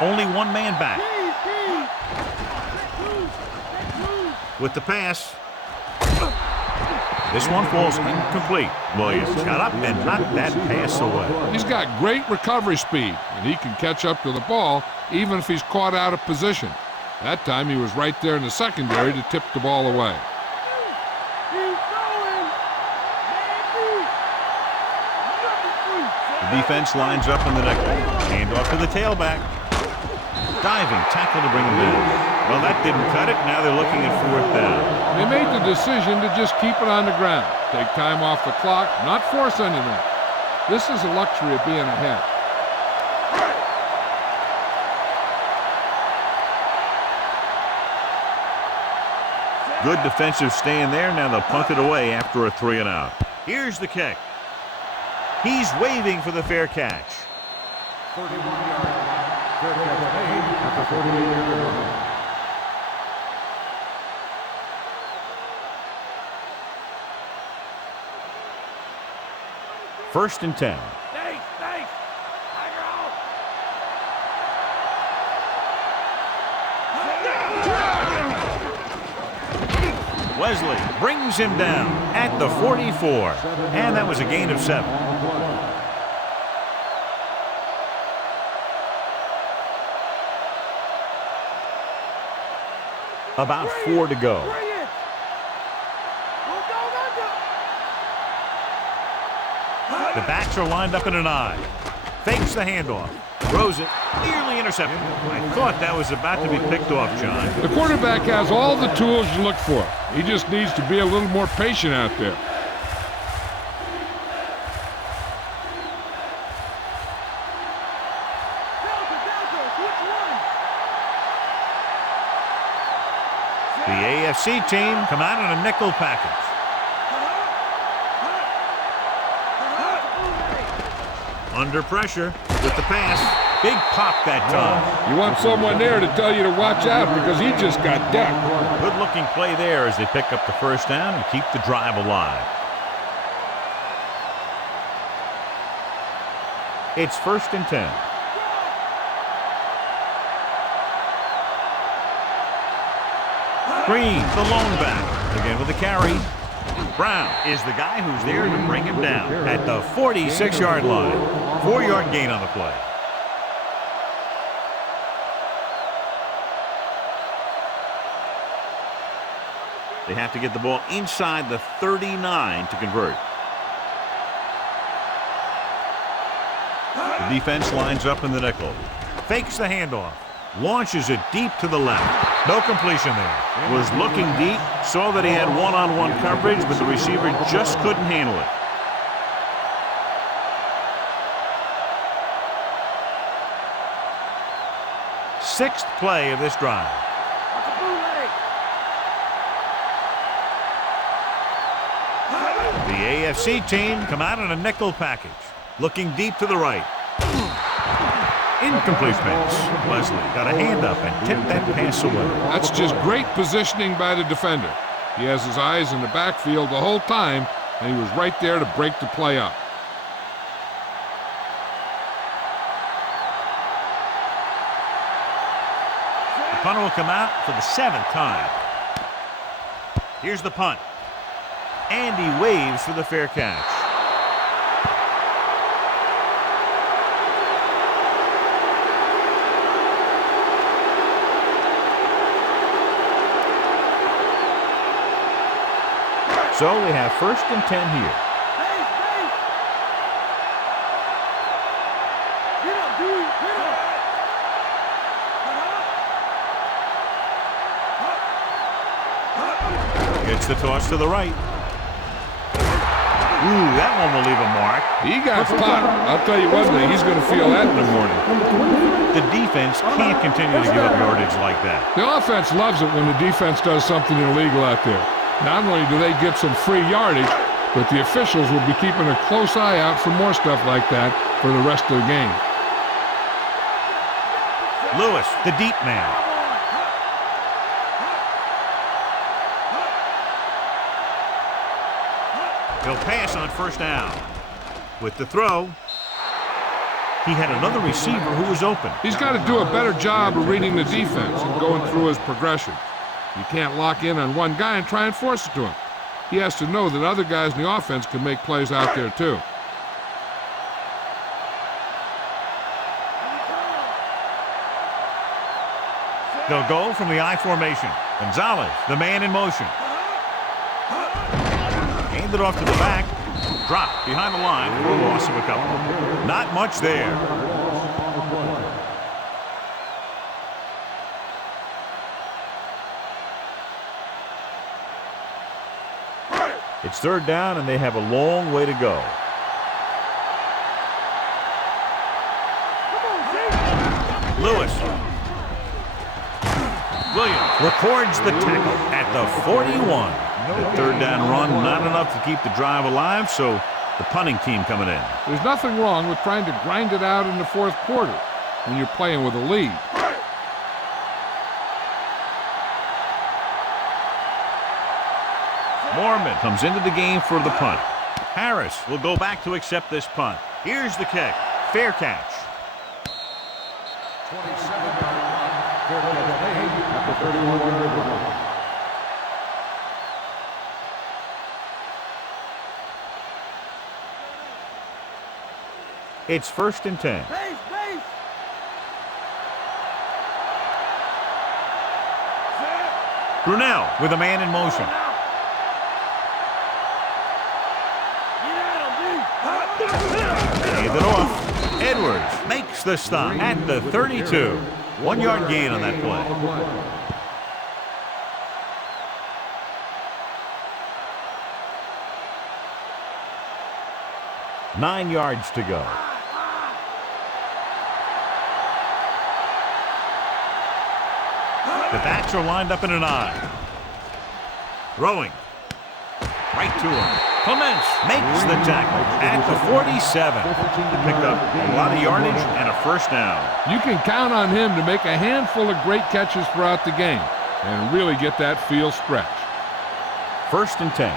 Only one man back. With the pass. This one falls incomplete. Williams got up and knocked that pass away. He's got great recovery speed, and he can catch up to the ball even if he's caught out of position. That time he was right there in the secondary to tip the ball away. The defense lines up in the nickel. Hand off to the tailback. Diving tackle to bring him down. Well, that didn't cut it. Now they're looking at fourth down. They made the decision to just keep it on the ground. Take time off the clock, not force anything. This is the luxury of being ahead. Good defensive stand there. Now they'll punt it away after a 3-and-out. Here's the kick. He's waving for the fair catch. 31 yards. Fair catch made at the 48-yard line. First and 10. Wesley brings him down at the 44. And that was a gain of 7. About 4 to go. The backs are lined up in an I. Fakes the handoff. Throws it. Nearly intercepted. I thought that was about to be picked off, John. The quarterback has all the tools you look for. He just needs to be a little more patient out there. The AFC team come out in a nickel package. Under pressure with the pass. Big pop that time. You want someone there to tell you to watch out because he just got decked. Good looking play there as they pick up the first down and keep the drive alive. It's first and 10. Green, the lone back, again with the carry. Brown is the guy who's there to bring him down at the 46-yard line. 4-yard gain on the play. They have to get the ball inside the 39 to convert. The defense lines up in the nickel. Fakes the handoff. Launches it deep to the left. No completion there. Was looking deep. Saw that he had one-on-one coverage, but the receiver just couldn't handle it. Sixth play of this drive. The AFC team come out in a nickel package. Looking deep to the right. Incomplete pass. Wesley got a hand up and tipped that pass away. That's just great positioning by the defender. He has his eyes in the backfield the whole time, and he was right there to break the play up. The punter will come out for the 7th time. Here's the punt. And he waves for the fair catch. So we have first and 10 here. It's the toss to the right. Ooh, that one will leave a mark. He got popped. I'll tell you one thing, he's going to feel that in the morning. The defense can't continue to give up yardage like that. The offense loves it when the defense does something illegal out there. Not only do they get some free yardage, but the officials will be keeping a close eye out for more stuff like that for the rest of the game. Lewis, the deep man. He'll pass on first down. With the throw, he had another receiver who was open. He's got to do a better job of reading the defense and going through his progression. You can't lock in on one guy and try and force it to him. he has to know that other guys in the offense can make plays out there too. They'll go from the I formation. Gonzalez, the man in motion. Aimed it off to the back. Dropped behind the line for a loss of a couple. Not much there. It's third down, and they have a long way to go. Lewis. Williams records the tackle at the 41. The third down run, not enough to keep the drive alive, so the punting team coming in. There's nothing wrong with trying to grind it out in the fourth quarter when you're playing with a lead. Mormon comes into the game for the punt. Harris will go back to accept this punt. Here's the kick. Fair catch. 27-yard punt. Fair catch made at the 31-yard line. It's 1st and 10. Base, base. Brunel with a man in motion. Hand it off. Edwards makes the stop at the 32. 1 yard gain on that play. Nine yards to go. The backs are lined up in an I. Throwing. Right to him. Clements makes the tackle at the 47. Picked up a lot of yardage and a first down. You can count on him to make a handful of great catches throughout the game and really get that field stretch. 1st and 10.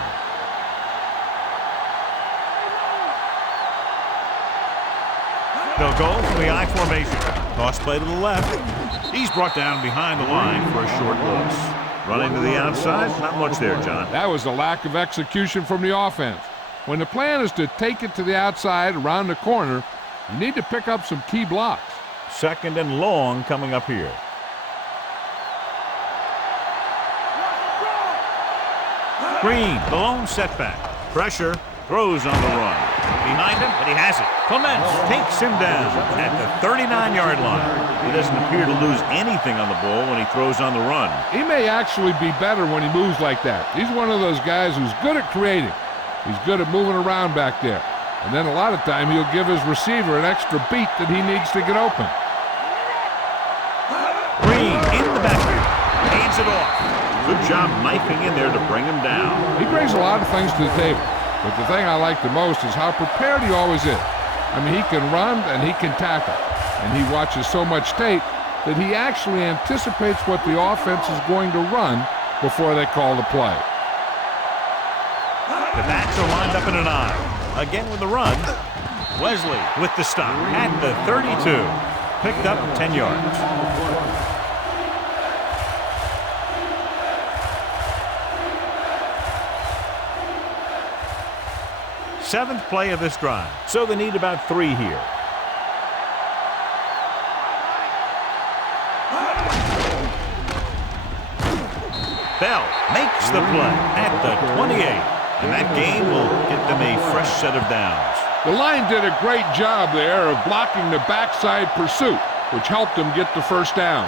They'll go from the I formation. Toss play to the left. He's brought down behind the line for a short loss. Running to the outside, not much there, John. That was a lack of execution from the offense. When the plan is to take it to the outside around the corner, you need to pick up some key blocks. 2nd and long coming up here. Green, the lone setback. Pressure, throws on the run. Behind him, but he has it. Clements takes him down at the 39-yard line. He doesn't appear to lose anything on the ball when he throws on the run. He may actually be better when he moves like that. He's one of those guys who's good at creating. He's good at moving around back there. And then a lot of time he'll give his receiver an extra beat that he needs to get open. Green in the backfield. Hands it off. Good job knifing in there to bring him down. He brings a lot of things to the table. But the thing I like the most is how prepared he always is. I mean, he can run and he can tackle. And he watches so much tape that he actually anticipates what the offense is going to run before they call the play. The backs are lined up in an I. Again with the run. Wesley with the stop at the 32. Picked up 10 yards. Seventh play of this drive, so they need about 3 here. Bell makes the play at the 28, and that gain will get them a fresh set of downs. The line did a great job there of blocking the backside pursuit, which helped them get the first down.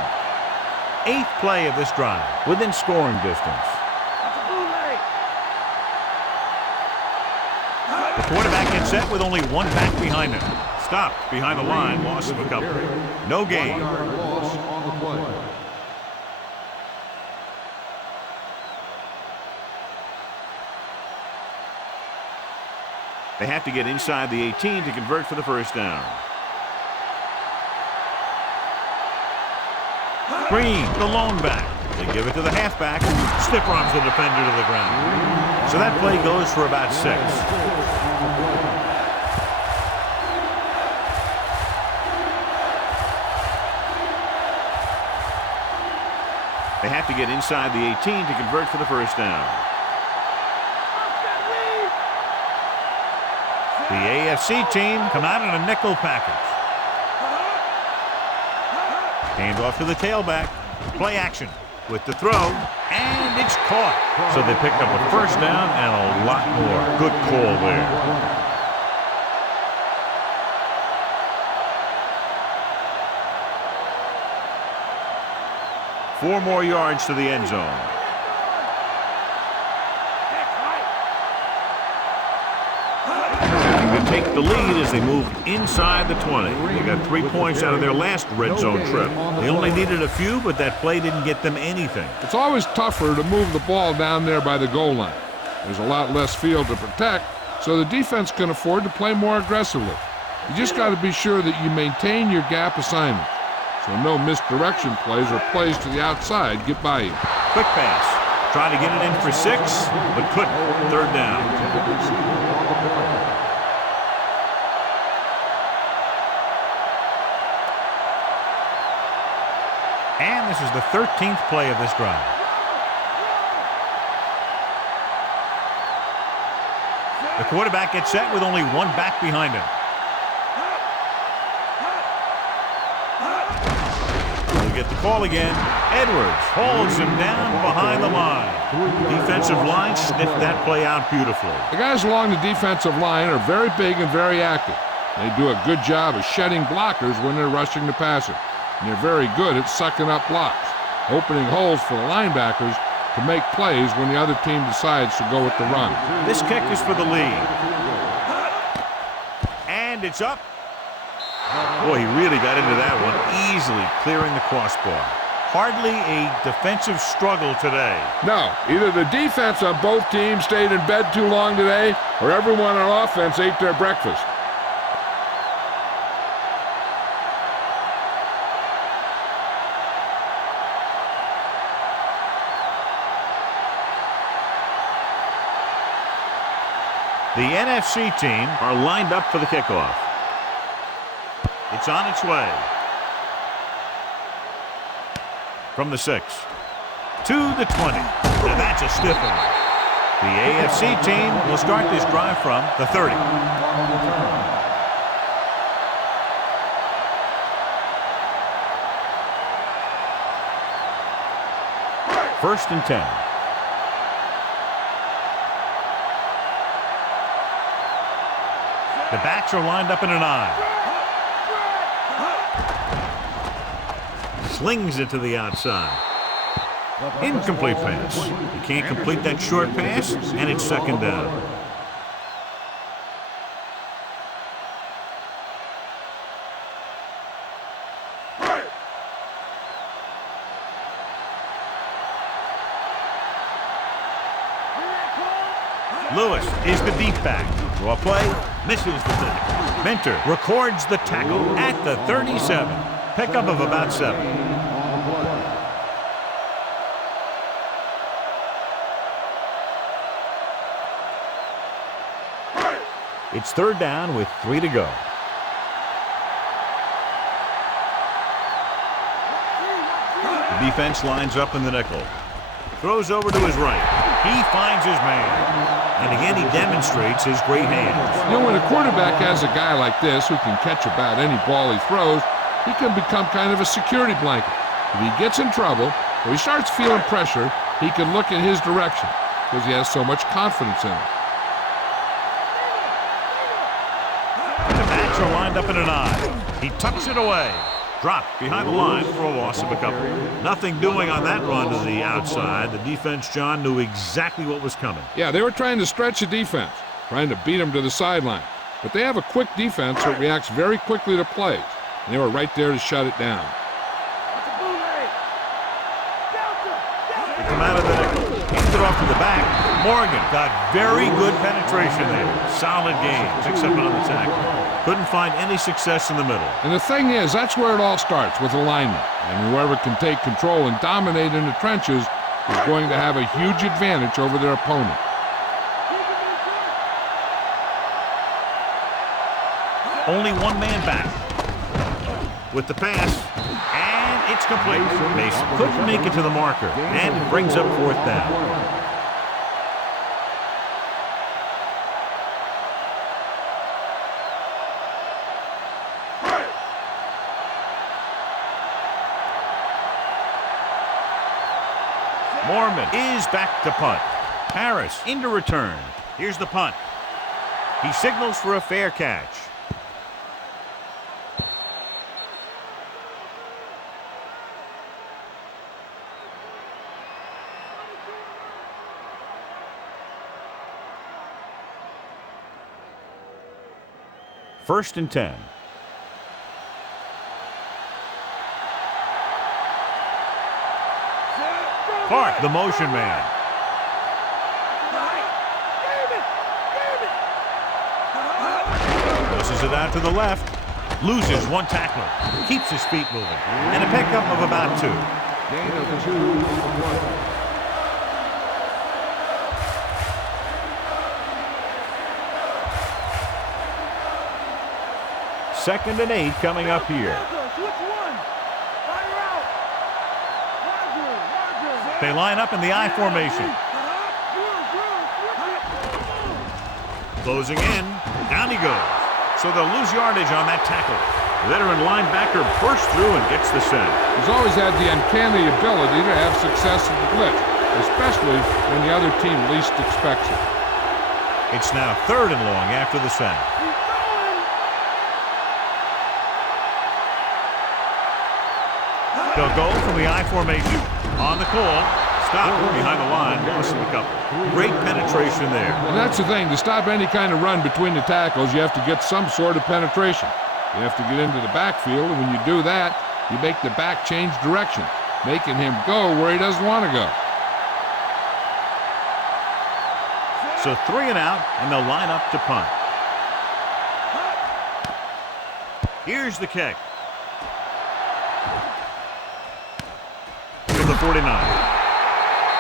8th play of this drive, within scoring distance. The quarterback gets set with only one back behind him. Stopped behind the line, loss of a couple. No gain. Loss on the play. They have to get inside the 18 to convert for the first down. Green, the lone back. They give it to the halfback. Stiff arms the defender to the ground. So that play goes for about 6. They have to get inside the 18 to convert for the first down. The AFC team come out in a nickel package. Hand off to the tailback. Play action with the throw, and it's caught. So they pick up a first down and a lot more. Good call there. 4 more yards to the end zone. Looking to take the lead as they move inside the 20. They got 3 points out of their last red zone trip. They only needed a few, but that play didn't get them anything. It's always tougher to move the ball down there by the goal line. There's a lot less field to protect, so the defense can afford to play more aggressively. You just got to be sure that you maintain your gap assignments, so no misdirection plays or plays to the outside get by you. Quick pass. Trying to get it in for 6, but couldn't. Third down. And this is the 13th play of this drive. The quarterback gets set with only one back behind him. We'll get the call again. Edwards holds him down behind the line. Defensive line sniffed that play out beautifully. The guys along the defensive line are very big and very active. They do a good job of shedding blockers when they're rushing the passer. And they're very good at sucking up blocks, opening holes for the linebackers to make plays when the other team decides to go with the run. This kick is for the lead. And it's up. Boy, he really got into that one, easily clearing the crossbar. Hardly a defensive struggle today. No, either the defense on both teams stayed in bed too long today, or everyone on offense ate their breakfast. The NFC team are lined up for the kickoff. It's on its way. From the 6 to the 20. Now that's a stiff one. The AFC team will start this drive from the 30. First and 10. The backs are lined up in an I. Slings it to the outside. Incomplete pass. You can't complete that short pass, and it's second down. Lewis is the deep back. Draw play, misses the tackle. Minter records the tackle at the 37. Pickup of about 7. It's third down with 3 to go. The defense lines up in the nickel. Throws over to his right. He finds his man. And again, he demonstrates his great hands. You know, when a quarterback has a guy like this who can catch about any ball he throws, he can become kind of a security blanket. If he gets in trouble or he starts feeling pressure, he can look in his direction because he has so much confidence in him. The backs are lined up in an I. He tucks it away. Dropped behind the line for a loss of a couple. Nothing doing on that run to the outside. The defense, John, knew exactly what was coming. Yeah, they were trying to stretch the defense, trying to beat him to the sideline. But they have a quick defense that reacts very quickly to plays, and they were right there to shut it down. They come out of the nickel. Hands it off to the back. Morgan got very good penetration there. Solid game. Picks up on the tackle. Couldn't find any success in the middle. And the thing is, that's where it all starts, with alignment. And whoever can take control and dominate in the trenches is going to have a huge advantage over their opponent. Only one man back. With the pass, and it's complete. Mason couldn't make it to the marker, and it brings up fourth down. Foreman is back to punt. Harris into return. Here's the punt. He signals for a fair catch. First and 10. Clark, the motion man. Pushes it out to the left. Loses one tackler. Keeps his feet moving. And a pickup of about 2. Gain of 2 on the play. Second and 8 coming up here. They line up in the I formation. Closing in. Down he goes. So they'll lose yardage on that tackle. Veteran linebacker bursts through and gets the sack. He's always had the uncanny ability to have success in the blitz, especially when the other team least expects it. It's now 3rd and long after the sack. They'll go from the I formation. On the call. Stop behind the line. Loss of a couple. Great penetration there. And that's the thing. To stop any kind of run between the tackles, you have to get some sort of penetration. You have to get into the backfield, and when you do that, you make the back change direction, making him go where he doesn't want to go. So 3 and out, and they'll line up to punt. Here's the kick. To the 49.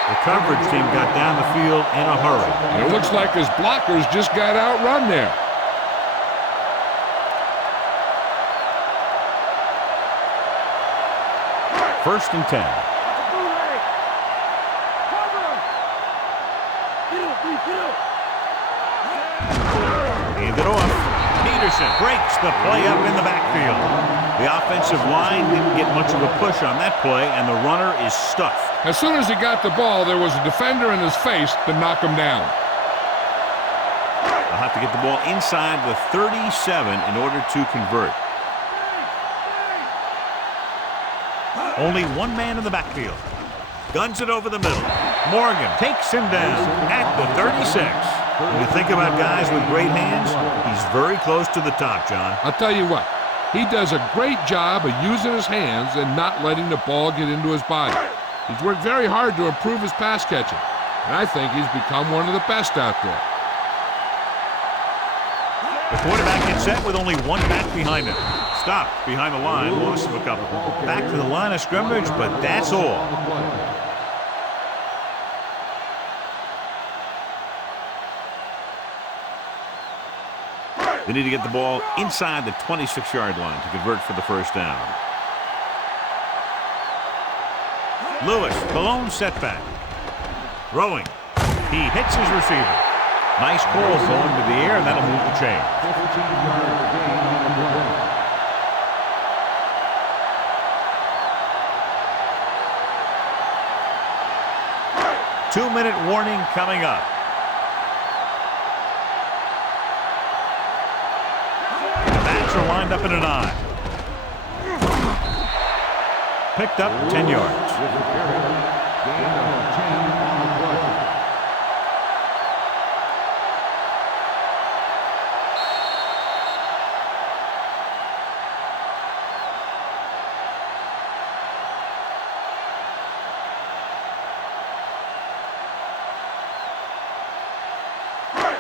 The coverage team got down the field in a hurry. And it looks like his blockers just got outrun there. First and 10. Hand it off. Peterson breaks the play up in the backfield. The offensive line didn't get much of a push on that play, and the runner is stuffed. As soon as he got the ball, there was a defender in his face to knock him down. They'll have to get the ball inside the 37 in order to convert. Only one man in the backfield. Guns it over the middle. Morgan takes him down at the 36. When you think about guys with great hands, he's very close to the top, John. I'll tell you what, he does a great job of using his hands and not letting the ball get into his body. He's worked very hard to improve his pass catching, and I think he's become one of the best out there. The quarterback gets set with only one back behind him. Stopped behind the line, loss of a couple. Back to the line of scrimmage, but that's all. They need to get the ball inside the 26-yard line to convert for the first down. Lewis, the lone setback. Throwing. He hits his receiver. Nice call going to the air, and that'll move the chain. 15-yard gain on the play. Two-minute warning coming up. The backs are lined up in an I. Picked up 10 yards. With the carry, gain of 10 on the play.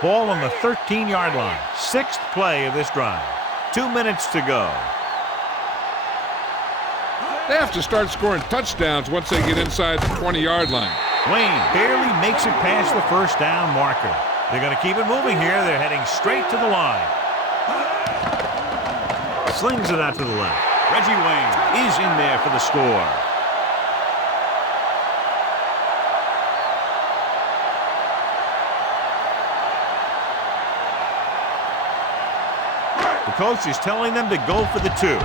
Ball on the 13-yard line. Sixth play of this drive. 2 minutes to go. They have to start scoring touchdowns once they get inside the 20-yard line. Wayne barely makes it past the first down marker. They're going to keep it moving here. They're heading straight to the line. Slings it out to the left. Reggie Wayne is in there for the score. The coach is telling them to go for the 2.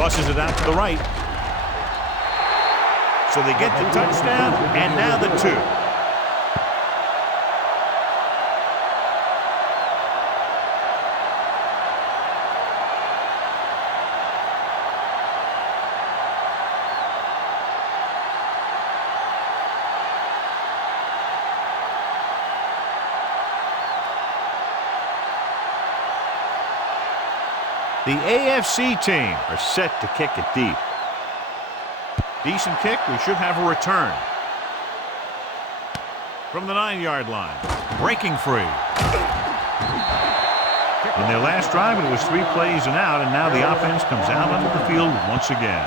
Tosses it out to the right. So they get the touchdown, and now the 2. The AFC team are set to kick it deep. Decent kick. We should have a return. From the 9-yard line. Breaking free. In their last drive, it was 3 plays and out, and now the offense comes out onto the field once again.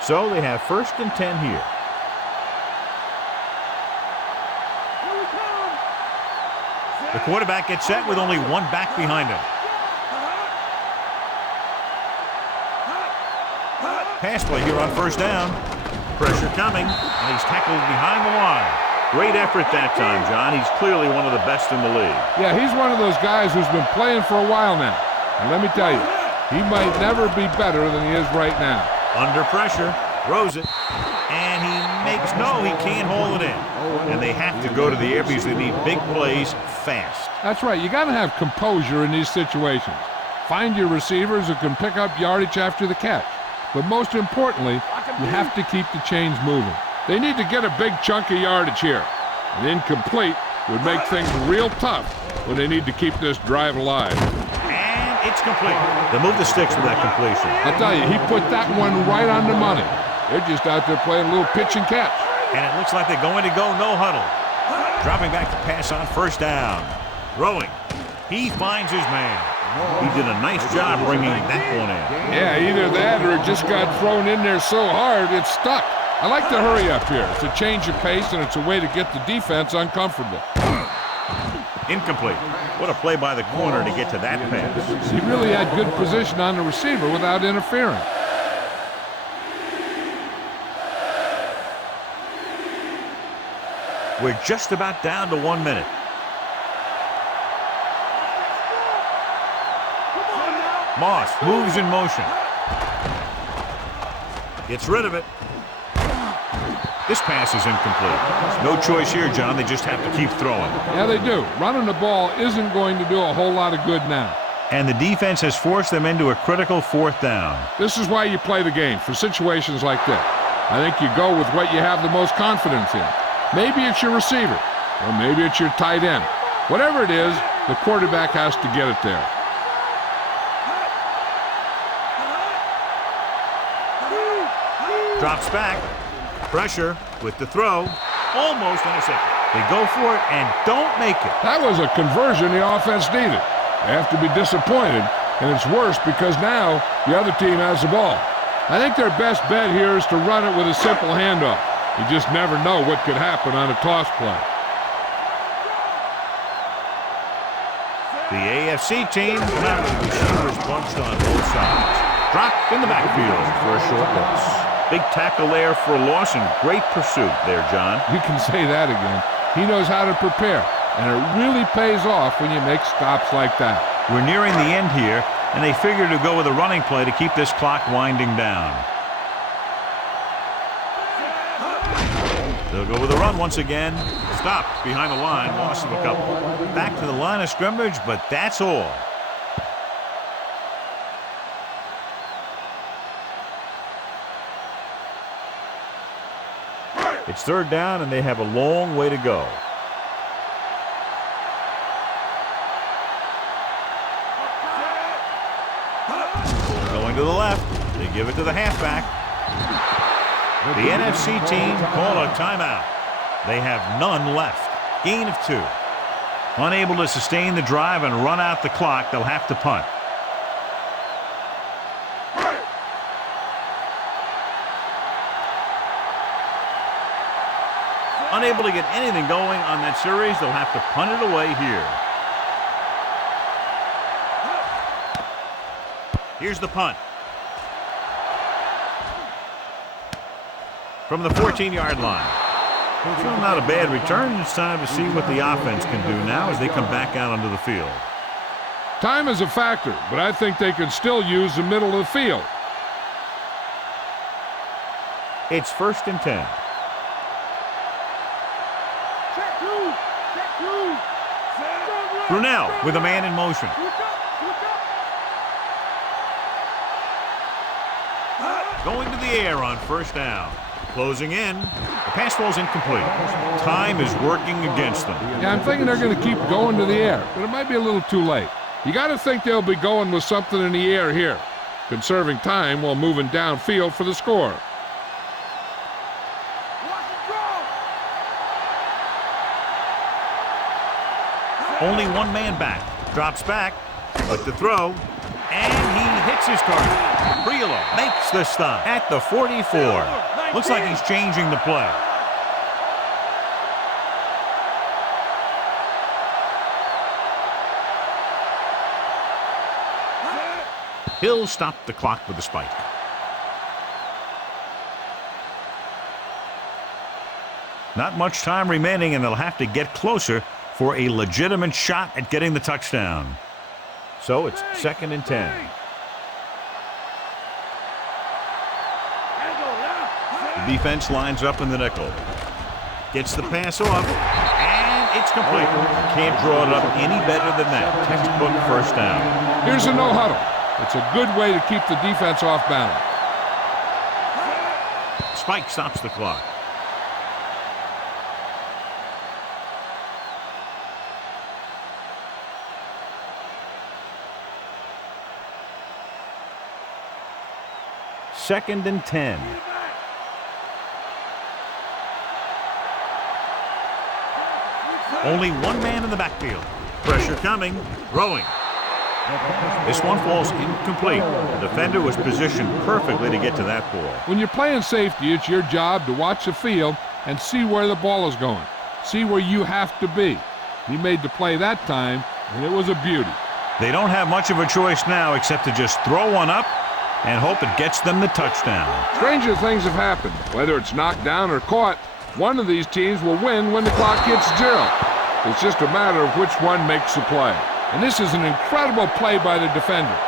So they have 1st and 10 here. The quarterback gets set with only 1 back behind him. Pass play here on 1st down. Pressure coming, and he's tackled behind the line. Great effort that time, John. He's clearly one of the best in the league. Yeah, he's one of those guys who's been playing for a while now. And let me tell you, he might never be better than he is right now. Under pressure, throws it, and he can't hold it in. And they have to go to the air because they need big plays fast. That's right. You got to have composure in these situations. Find your receivers who can pick up yardage after the catch. But most importantly, you have to keep the chains moving. They need to get a big chunk of yardage here. An incomplete would make things real tough when they need to keep this drive alive. And it's complete. They move the sticks with that completion. I'll tell you, he put that one right on the money. They're just out there playing a little pitch and catch. And it looks like they're going to go no huddle. Dropping back to pass on 1st down. Throwing. He finds his man. He did a nice job bringing that one in. Yeah, either that or it just got thrown in there so hard it's stuck. I like to hurry up here. It's a change of pace, and it's a way to get the defense uncomfortable. Incomplete. What a play by the corner to get to that pass. He really had good position on the receiver without interfering. We're just about down to 1 minute. Moss moves in motion. Gets rid of it. This pass is incomplete. No choice here, John. They just have to keep throwing. Yeah, they do. Running the ball isn't going to do a whole lot of good now. And the defense has forced them into a critical 4th down. This is why you play the game, for situations like this. I think you go with what you have the most confidence in. Maybe it's your receiver, or maybe it's your tight end. Whatever it is, the quarterback has to get it there. Drops back. Pressure with the throw. Almost intercepted. They go for it and don't make it. That was a conversion the offense needed. They have to be disappointed, and it's worse because now the other team has the ball. I think their best bet here is to run it with a simple handoff. You just never know what could happen on a toss play. The AFC team come out with receivers bunched on both sides. Drop in the backfield for a short loss. Big tackle there for a loss and great pursuit there, John. You can say that again. He knows how to prepare, and it really pays off when you make stops like that. We're nearing the end here, and they figure to go with a running play to keep this clock winding down. They'll go with a run once again. Stopped behind the line, loss of a couple. Back to the line of scrimmage, but that's all. It's 3rd down, and they have a long way to go. Going to the left. They give it to the halfback. The NFC team call a timeout. They have none left. Gain of 2. Unable to sustain the drive and run out the clock, they'll have to punt. Unable to get anything going on that series, they'll have to punt it away here. Here's the punt. From the 14-yard line. Still not a bad return. It's time to see what the offense can do now as they come back out onto the field. Time is a factor, but I think they can still use the middle of the field. It's 1st and 10. Check two. Check two. Brunell with a man in motion. Going to the air on 1st down. Closing in. The pass ball's incomplete. Time is working against them. Yeah, I'm thinking they're going to keep going to the air, but it might be a little too late. You got to think they'll be going with something in the air here, conserving time while moving downfield for the score. Only one man back. Drops back, but to throw, and he hits his target. Brillo makes the stop at the 44. Looks like he's changing the play. He'll stop the clock with a spike. Not much time remaining, and they'll have to get closer for a legitimate shot at getting the touchdown. So it's 2nd and 10. The defense lines up in the nickel. Gets the pass off, and it's complete. Can't draw it up any better than that. Textbook 1st down. Here's a no huddle. It's a good way to keep the defense off balance. Spike stops the clock. Second and 10. Only one man in the backfield. Pressure coming. Throwing. This one falls incomplete. The defender was positioned perfectly to get to that ball. When you're playing safety, it's your job to watch the field and see where the ball is going. See where you have to be. He made the play that time, and it was a beauty. They don't have much of a choice now except to just throw one up and hope it gets them the touchdown. Stranger things have happened. Whether it's knocked down or caught, one of these teams will win when the clock hits 0. It's just a matter of which one makes the play. And this is an incredible play by the defender.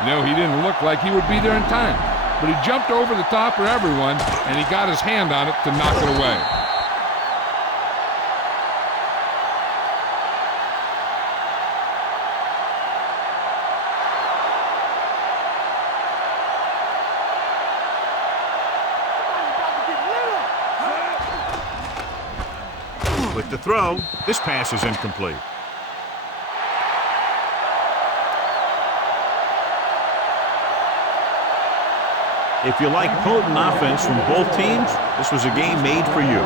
You know, he didn't look like he would be there in time, but he jumped over the top of everyone, and he got his hand on it to knock it away. With the throw, this pass is incomplete. If you like potent offense from both teams, this was a game made for you.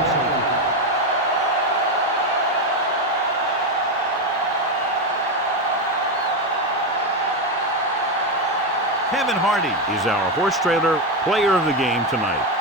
Kevin Hardy is our horse trailer player of the game tonight.